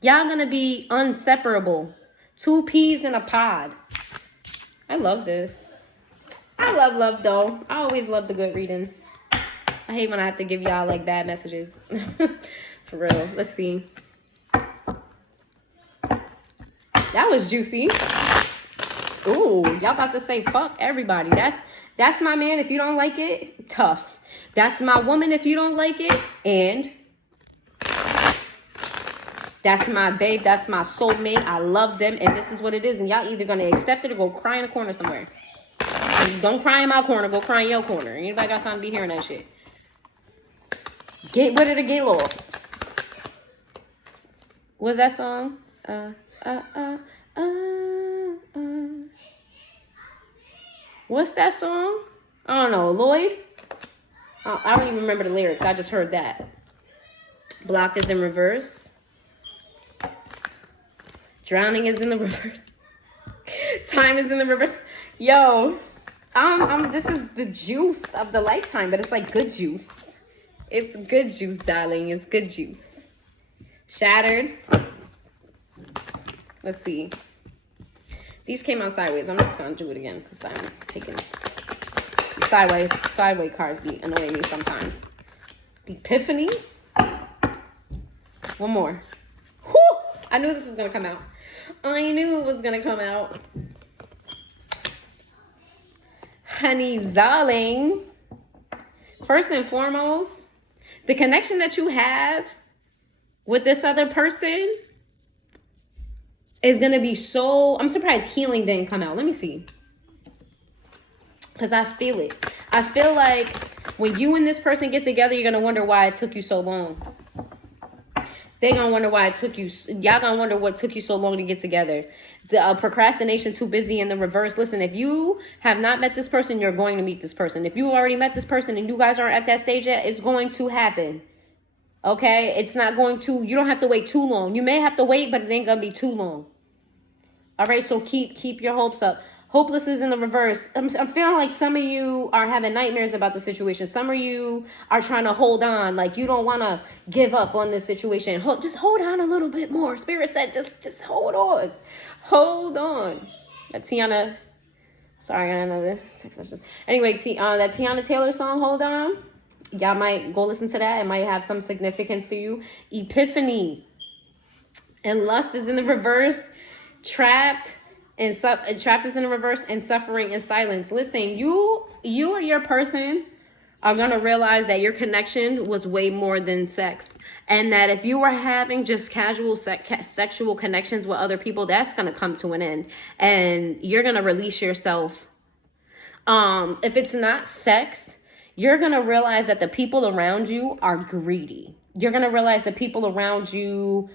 y'all going to be inseparable. Two peas in a pod. I love this. I love though. I always love the good readings. I hate when I have to give y'all like bad messages. For real. Let's see. That was juicy. Ooh, y'all about to say fuck everybody. That's my man if you don't like it. Tough. That's my woman if you don't like it. And that's my babe. That's my soulmate. I love them. And this is what it is. And y'all either gonna accept it or go cry in a corner somewhere. Don't cry in my corner. Go cry in your corner. Anybody got time to be hearing that shit? Get with it or get lost. What's that song? What's that song? I don't know. Lloyd? I don't even remember the lyrics. I just heard that. Blocked is in reverse. Drowning is in the reverse. Time is in the reverse. Yo, this is the juice of the lifetime, but it's like good juice. It's good juice, darling. It's good juice. Shattered. Let's see. These came out sideways. I'm just going to do it again because I'm taking sideways cards be annoying me sometimes. Epiphany. One more. Whew! I knew this was going to come out. I knew it was going to come out. Honey, darling. First and foremost, the connection that you have with this other person is going to be so... I'm surprised healing didn't come out. Let me see. Because I feel it. I feel like when you and this person get together, you're going to wonder why it took you so long. They're going to wonder why it took you... Y'all going to wonder what took you so long to get together. The procrastination, too busy in the reverse. Listen, if you have not met this person, you're going to meet this person. If you already met this person and you guys aren't at that stage yet, it's going to happen. Okay? It's not going to... You don't have to wait too long. You may have to wait, but it ain't going to be too long. All right, so keep your hopes up. Hopeless is in the reverse. I'm feeling like some of you are having nightmares about the situation. Some of you are trying to hold on. Like, you don't want to give up on this situation. Just hold on a little bit more. Spirit said, just hold on. Hold on. Tiana, sorry, I got another text message. Anyway, that Tiana Taylor song, Hold On. Y'all might go listen to that. It might have some significance to you. Epiphany. And lust is in the reverse. Trapped is in the reverse, and suffering in silence. Listen, you or your person are going to realize that your connection was way more than sex. And that if you were having just casual sexual connections with other people, that's going to come to an end. And you're going to release yourself. If it's not sex, you're going to realize that the people around you are greedy. You're going to realize that people around you...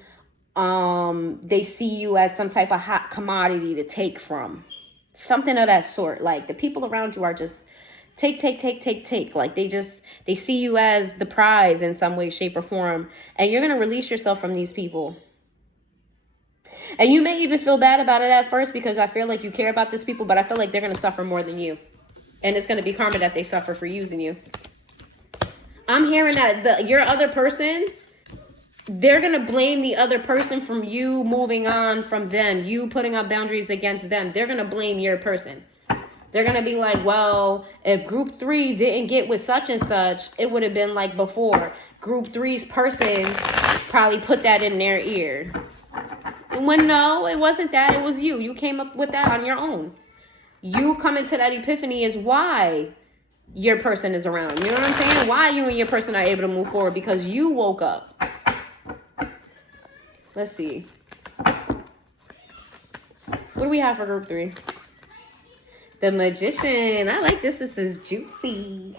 they see you as some type of hot commodity to take from. Something of that sort. Like, the people around you are just take. Like, they see you as the prize in some way, shape, or form. And you're going to release yourself from these people. And you may even feel bad about it at first because I feel like you care about these people, but I feel like they're going to suffer more than you. And it's going to be karma that they suffer for using you. I'm hearing that your other person, they're going to blame the other person from you moving on from them, you putting up boundaries against them. They're going to blame your person. They're going to be like, well, if group 3 didn't get with such and such, it would have been like before. Group 3's person probably put that in their ear. And when no, it wasn't that. It was you. You came up with that on your own. You coming to that epiphany is why your person is around. You know what I'm saying? Why you and your person are able to move forward, because you woke up. Let's see. What do we have for group 3? The Magician. I like this. This is juicy.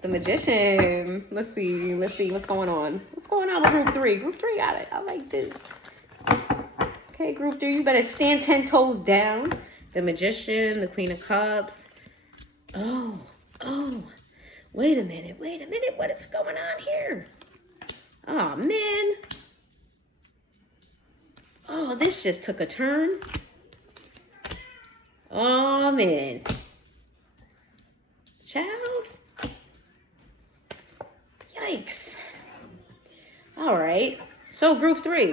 The Magician. Let's see. Let's see what's going on. What's going on with group 3? Group 3, I like this. Okay, group 3, you better stand 10 toes down. The Magician, the Queen of Cups. Oh. Wait a minute. What is going on here? Oh, man. Oh, this just took a turn. Oh, man. Child. Yikes. All right. So, group 3.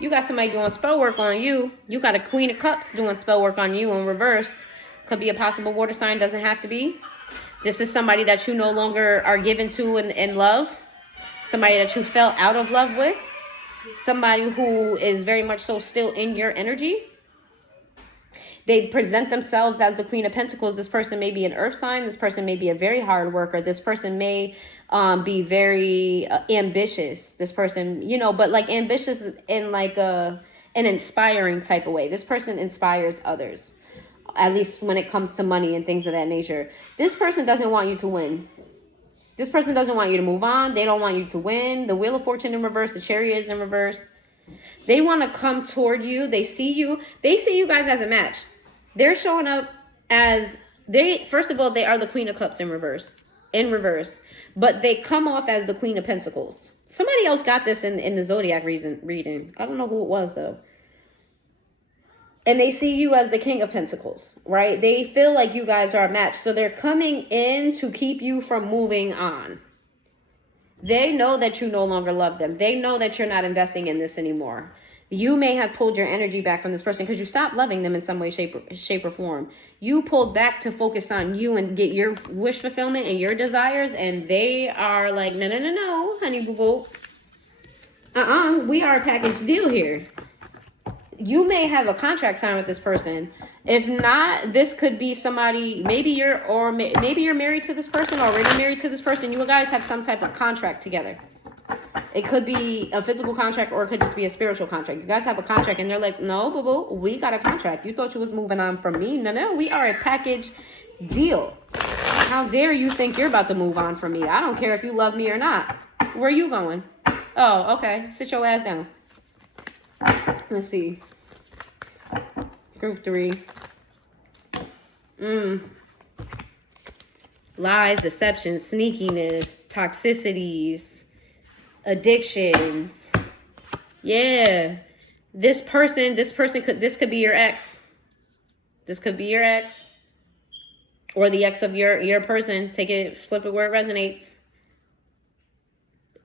You got somebody doing spell work on you. You got a Queen of Cups doing spell work on you in reverse. Could be a possible water sign. Doesn't have to be. This is somebody that you no longer are given to in love. Somebody that you fell out of love with. Somebody who is very much so still in your energy. They present themselves as the Queen of Pentacles. This person may be an earth sign. This person may be a very hard worker. This person may be very ambitious. This person, but like ambitious in like an inspiring type of way. This person inspires others, at least when it comes to money and things of that nature. This person doesn't want you to win. This person doesn't want you to move on. They don't want you to win. The Wheel of Fortune in reverse. The Chariot is in reverse. They want to come toward you. They see you. They see you guys as a match. They're showing up as first of all, they are the Queen of Cups in reverse, but they come off as the Queen of Pentacles. Somebody else got this in the Zodiac reading. I don't know who it was though. And they see you as the King of Pentacles, right? They feel like you guys are a match. So they're coming in to keep you from moving on. They know that you no longer love them. They know that you're not investing in this anymore. You may have pulled your energy back from this person because you stopped loving them in some way, shape, or form. You pulled back to focus on you and get your wish fulfillment and your desires. And they are like, no, honey boo boo. We are a package deal here. You may have a contract signed with this person. If not, this could be somebody, maybe you're married to this person, already married to this person. You guys have some type of contract together. It could be a physical contract or it could just be a spiritual contract. You guys have a contract and they're like, no, boo-boo, we got a contract. You thought you was moving on from me. No, we are a package deal. How dare you think you're about to move on from me? I don't care if you love me or not. Where are you going? Oh, okay. Sit your ass down. Let's see. Group 3. Lies, deception, sneakiness, toxicities, addictions. Yeah. This could be your ex. This could be your ex. Or the ex of your person. Take it, flip it where it resonates.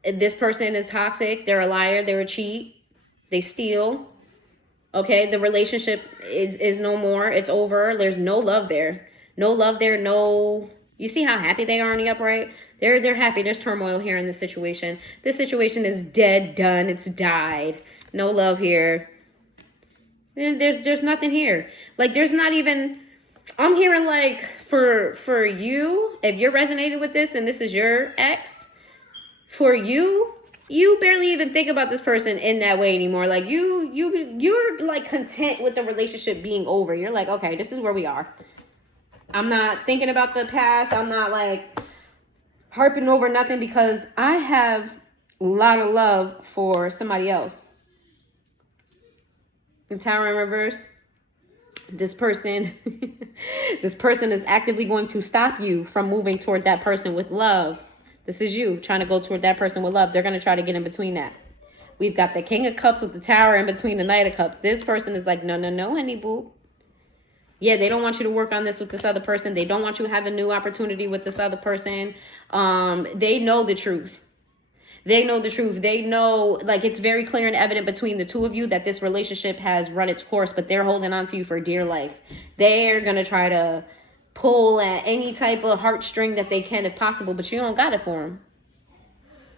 This person is toxic. They're a liar. They're a cheat. They steal. Okay, the relationship is no more. It's over. There's no love there. No love there. No. You see how happy they are on the upright? They're happy. There's turmoil here in this situation. This situation is dead, done. It's died. No love here. And there's nothing here. Like there's not even. I'm hearing like for you, if you're resonated with this and this is your ex, for you. You barely even think about this person in that way anymore. Like you're like content with the relationship being over. You're like, okay, this is where we are. I'm not thinking about the past. I'm not like harping over nothing because I have a lot of love for somebody else. The Tower in reverse. This person is actively going to stop you from moving toward that person with love. This is you trying to go toward that person with love. They're going to try to get in between that. We've got the King of Cups with the Tower in between the Knight of Cups. This person is like, no, honey boo. Yeah, they don't want you to work on this with this other person. They don't want you to have a new opportunity with this other person. They know the truth. They know the truth. They know, like, it's very clear and evident between the two of you that this relationship has run its course, but they're holding on to you for dear life. They're going to try to pull at any type of heartstring that they can if possible, but you don't got it for them.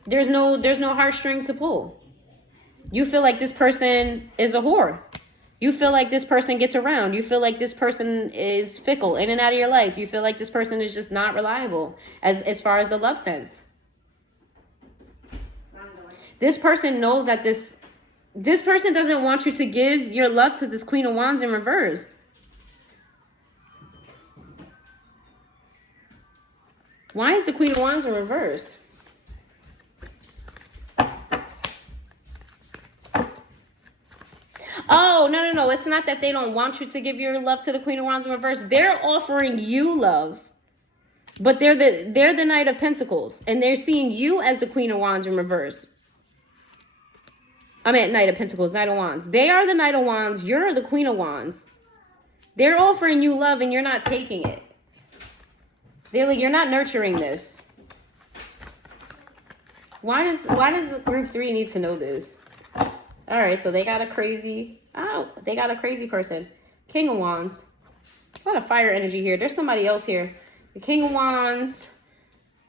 There's no heartstring to pull. You feel like this person is a whore. You feel like this person gets around. You feel like this person is fickle, in and out of your life. You feel like this person is just not reliable as far as the love sense. This person knows that this person doesn't want you to give your love to this Queen of Wands in reverse. Why is the Queen of Wands in reverse? Oh, no. It's not that they don't want you to give your love to the Queen of Wands in reverse. They're offering you love. But they're the Knight of Pentacles. And they're seeing you as the Queen of Wands in reverse. I meant Knight of Pentacles, Knight of Wands. They are the Knight of Wands. You're the Queen of Wands. They're offering you love and you're not taking it. They're like, you're not nurturing this. Why does group 3 need to know this? All right, so they got a crazy person. King of Wands. There's a lot of fire energy here. There's somebody else here. The King of Wands,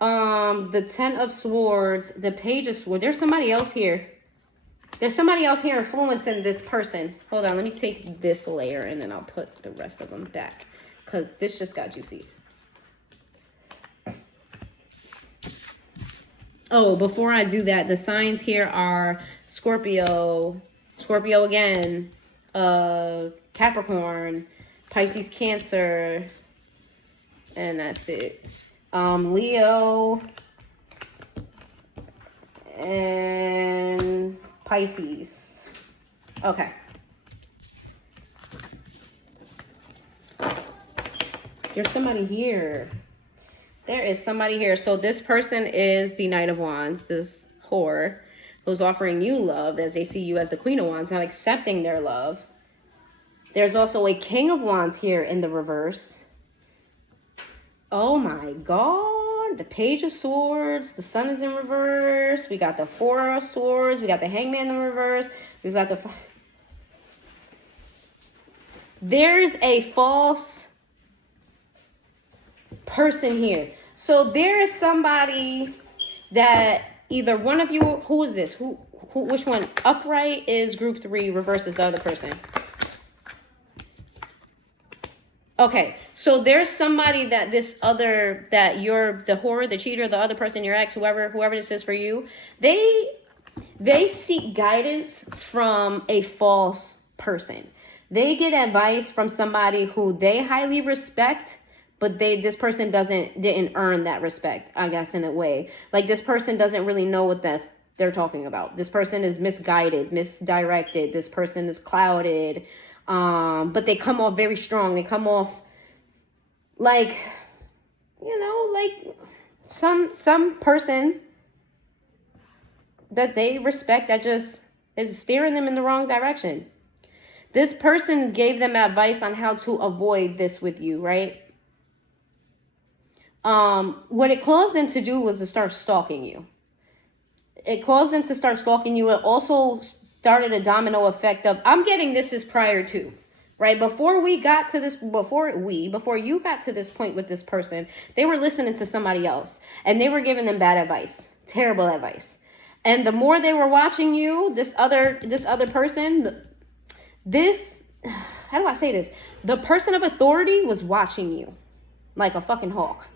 the Ten of Swords, the Page of Swords. There's somebody else here. There's somebody else here influencing this person. Hold on, let me take this layer and then I'll put the rest of them back because this just got juicy. Oh, before I do that, the signs here are Scorpio again, Capricorn, Pisces, Cancer, and that's it. Leo and Pisces. Okay. There's somebody here. There is somebody here. So this person is the Knight of Wands, this whore who's offering you love as they see you as the Queen of Wands, not accepting their love. There's also a King of Wands here in the reverse. Oh my God. The Page of Swords. The Sun is in reverse. We got the Four of Swords. We got the Hangman in reverse. We've got the... There's a false person here. So there is somebody that either one of you... Who is this? Which one? Upright is group 3. Reverse is the other person. Okay, so there's somebody that you're the whore, the cheater, the other person, your ex, whoever this is for you, they seek guidance from a false person. They get advice from somebody who they highly respect, but this person didn't earn that respect, I guess, in a way. Like, this person doesn't really know what they're talking about. This person is misguided, misdirected. This person is clouded. But they come off very strong. They come off like, like some person that they respect that just is steering them in the wrong direction. This person gave them advice on how to avoid this with you, right? What it caused them to do was to start stalking you. It caused them to start stalking you. It also started a domino effect of, I'm getting this is prior to, right? Before you got to this point with this person, they were listening to somebody else and they were giving them bad advice, terrible advice. And the more they were watching you, this other person, how do I say this? The person of authority was watching you like a fucking hawk.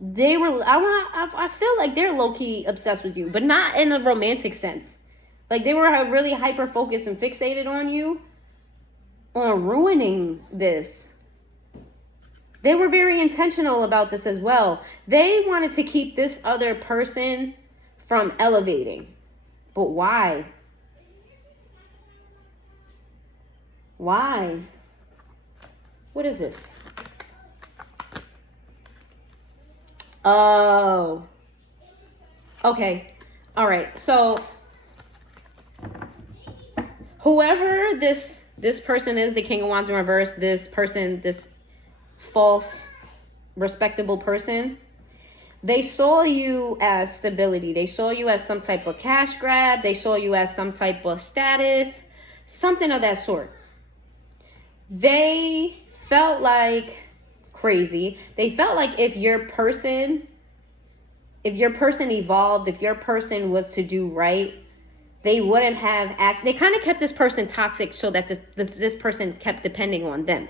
I feel like they're low-key obsessed with you, but not in a romantic sense. Like, they were really hyper-focused and fixated on you, on ruining this. They were very intentional about this as well. They wanted to keep this other person from elevating. But why? Why? What is this? Oh. Okay. All right. So whoever this This person is the King of Wands in reverse. This person, this false, respectable person, they saw you as stability. They saw you as some type of cash grab. They saw you as some type of status, something of that sort. They felt like crazy. They felt like if your person evolved, if your person was to do right, they wouldn't have access. They kind of kept this person toxic so that this person kept depending on them.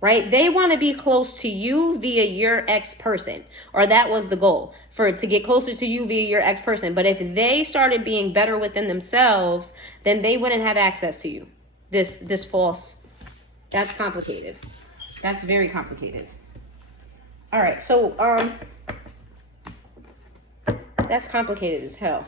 Right? They want to be close to you via your ex-person, or that was the goal, for it to get closer to you via your ex-person. But if they started being better within themselves, then they wouldn't have access to you. This false. That's complicated. That's very complicated. All right, so that's complicated as hell.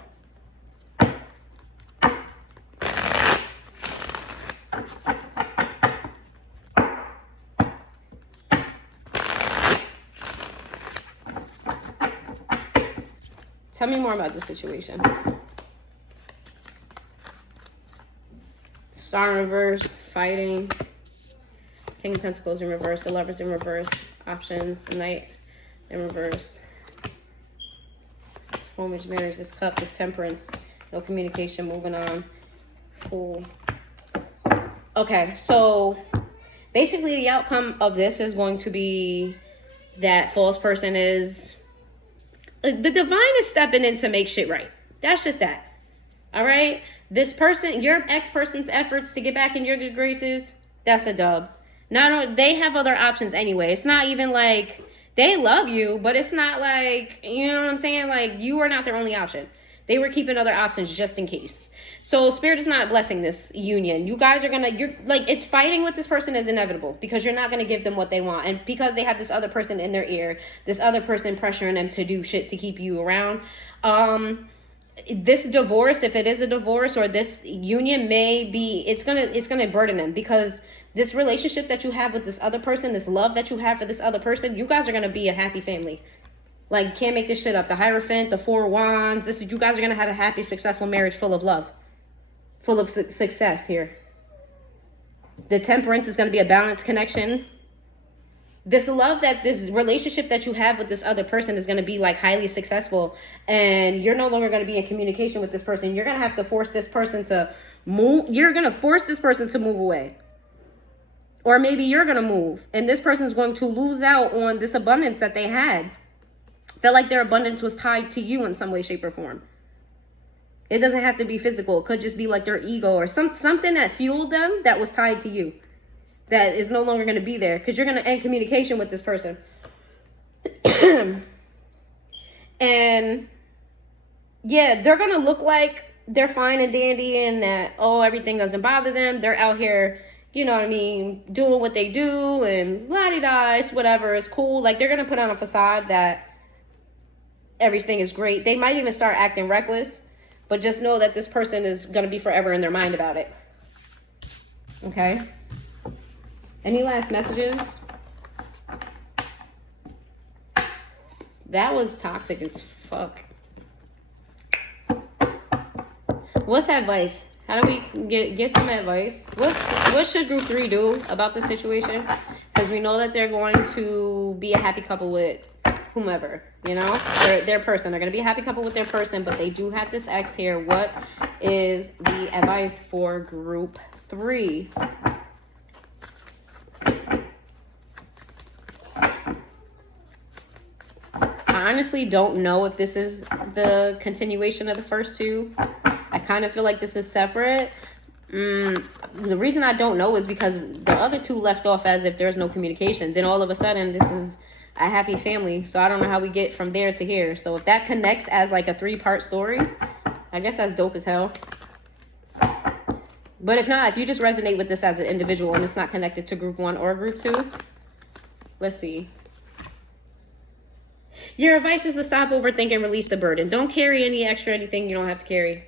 Tell me more about the situation. Star in reverse, fighting. King of Pentacles in reverse, the Lovers in reverse, options, Knight in reverse. This Homage, marriage, this Cup, this Temperance, no communication, moving on. Fool. Okay, so basically the outcome of this is going to be that false person is... The divine is stepping in to make shit right. That's just that. All right? This person, your ex-person's efforts to get back in your good graces, that's a dub. They have other options anyway. It's not even like they love you, but it's not like, you know what I'm saying? Like, you are not their only option. They were keeping other options just in case. So Spirit is not blessing this union. You guys are it's fighting with this person is inevitable because you're not going to give them what they want. And because they have this other person in their ear, this other person pressuring them to do shit to keep you around. This divorce, if it is a divorce, or this union may be, it's gonna burden them, because this relationship that you have with this other person, this love that you have for this other person, you guys are going to be a happy family. Like, can't make this shit up. The Hierophant, the Four of Wands. You guys are going to have a happy, successful marriage full of love. Full of success here. The Temperance is going to be a balanced connection. This love, this relationship that you have with this other person is going to be like highly successful. And you're no longer going to be in communication with this person. You're going to have to force this person to move. You're going to force this person to move away. Or maybe you're going to move. And this person is going to lose out on this abundance that they had. Felt like their abundance was tied to you in some way, shape, or form. It doesn't have to be physical. It could just be like their ego or something that fueled them that was tied to you. That is no longer going to be there because you're going to end communication with this person. And yeah, they're going to look like they're fine and dandy and that, everything doesn't bother them. They're out here, you know what I mean, doing what they do and la-di-da, whatever, is cool. Like, they're going to put on a facade that everything is great. They might even start acting reckless, but just know that this person is going to be forever in their mind about it. Okay? Any last messages? That was toxic as fuck. What's advice? How do we get some advice? What should group 3 do about the situation? Because we know that they're going to be a happy couple with whomever, you know, their person. They're going to be a happy couple with their person, but they do have this ex here. What is the advice for group 3? I honestly don't know if this is the continuation of the first two. I kind of feel like this is separate. The reason I don't know is because the other two left off as if there's no communication. Then all of a sudden, this is a happy family. So I don't know how we get from there to here. So if that connects as like a 3-part story, I guess that's dope as hell. But if not, if you just resonate with this as an individual and it's not connected to group 1 or group 2, let's see. Your advice is to stop overthinking, release the burden. Don't carry any extra anything you don't have to carry.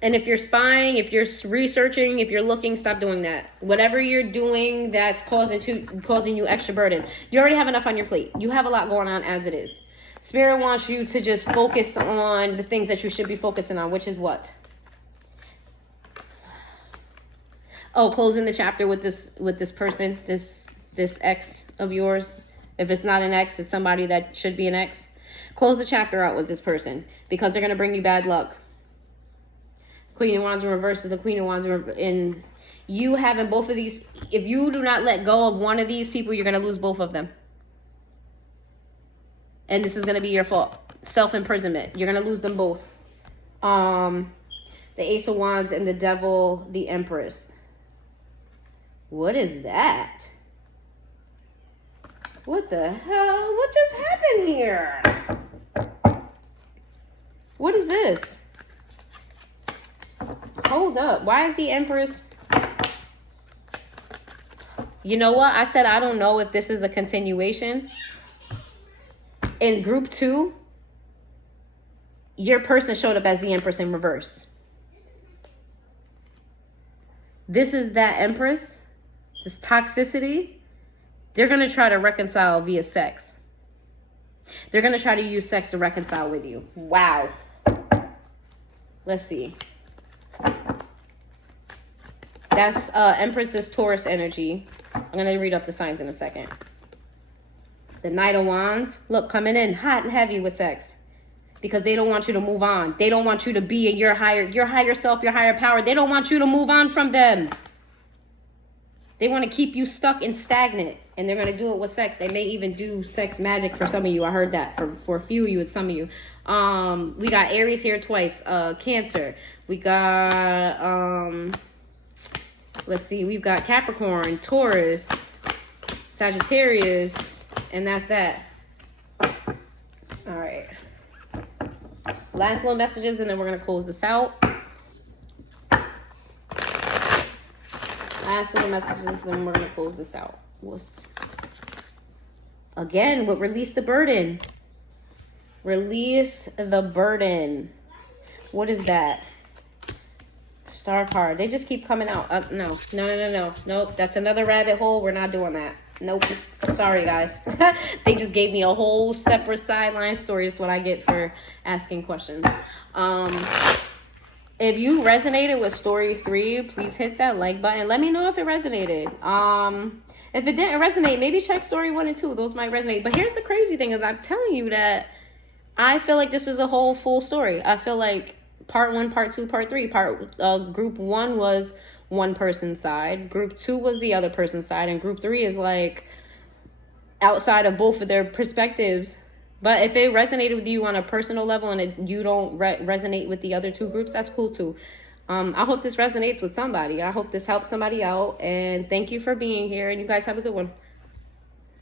And if you're spying, if you're researching, if you're looking, stop doing that. Whatever you're doing that's causing you extra burden. You already have enough on your plate. You have a lot going on as it is. Spirit wants you to just focus on the things that you should be focusing on, which is what? Oh, closing the chapter with this person, this ex of yours. If it's not an ex, it's somebody that should be an ex. Close the chapter out with this person because they're going to bring you bad luck. Queen of Wands in reverse is the Queen of Wands in you having both of these. If you do not let go of one of these people, you're going to lose both of them. And this is going to be your fault. Self-imprisonment. You're going to lose them both. The Ace of Wands and the Devil, the Empress. What is that? What the hell? What just happened here? What is this? Hold up. Why is the Empress? You know what? I said I don't know if this is a continuation. In group 2, your person showed up as the Empress in reverse. This is that Empress. This toxicity. They're going to try to reconcile via sex. They're going to try to use sex to reconcile with you. Wow. Let's see. That's Empress's Taurus energy. I'm going to read up the signs in a second. The Knight of Wands. Look, coming in hot and heavy with sex. Because they don't want you to move on. They don't want you to be in your higher self, your higher power. They don't want you to move on from them. They want to keep you stuck and stagnant. And they're going to do it with sex. They may even do sex magic for some of you. I heard that for a few of you and some of you. We got Aries here twice. Cancer. We got, let's see. We've got Capricorn, Taurus, Sagittarius. And that's that. All right. Last little messages and then we're going to close this out. Last little messages and then we're going to close this out. Again, what release the burden? Release the burden. What is that? Star card. They just keep coming out. No. Nope. That's another rabbit hole. We're not doing that. Nope. Sorry, guys. They just gave me a whole separate sideline story. That's what I get for asking questions. If you resonated with story 3, please hit that like button. Let me know if it resonated. If it didn't resonate, maybe check story 1 and 2. Those might resonate. But here's the crazy thing is I'm telling you that I feel like this is a whole full story. I feel like part 1, part 2, part 3. Group 1 was one person's side. Group 2 was the other person's side. And group 3 is like outside of both of their perspectives. But if it resonated with you on a personal level and you don't resonate with the other 2 groups, that's cool too. I hope this resonates with somebody. I hope this helps somebody out. And thank you for being here. And you guys have a good one.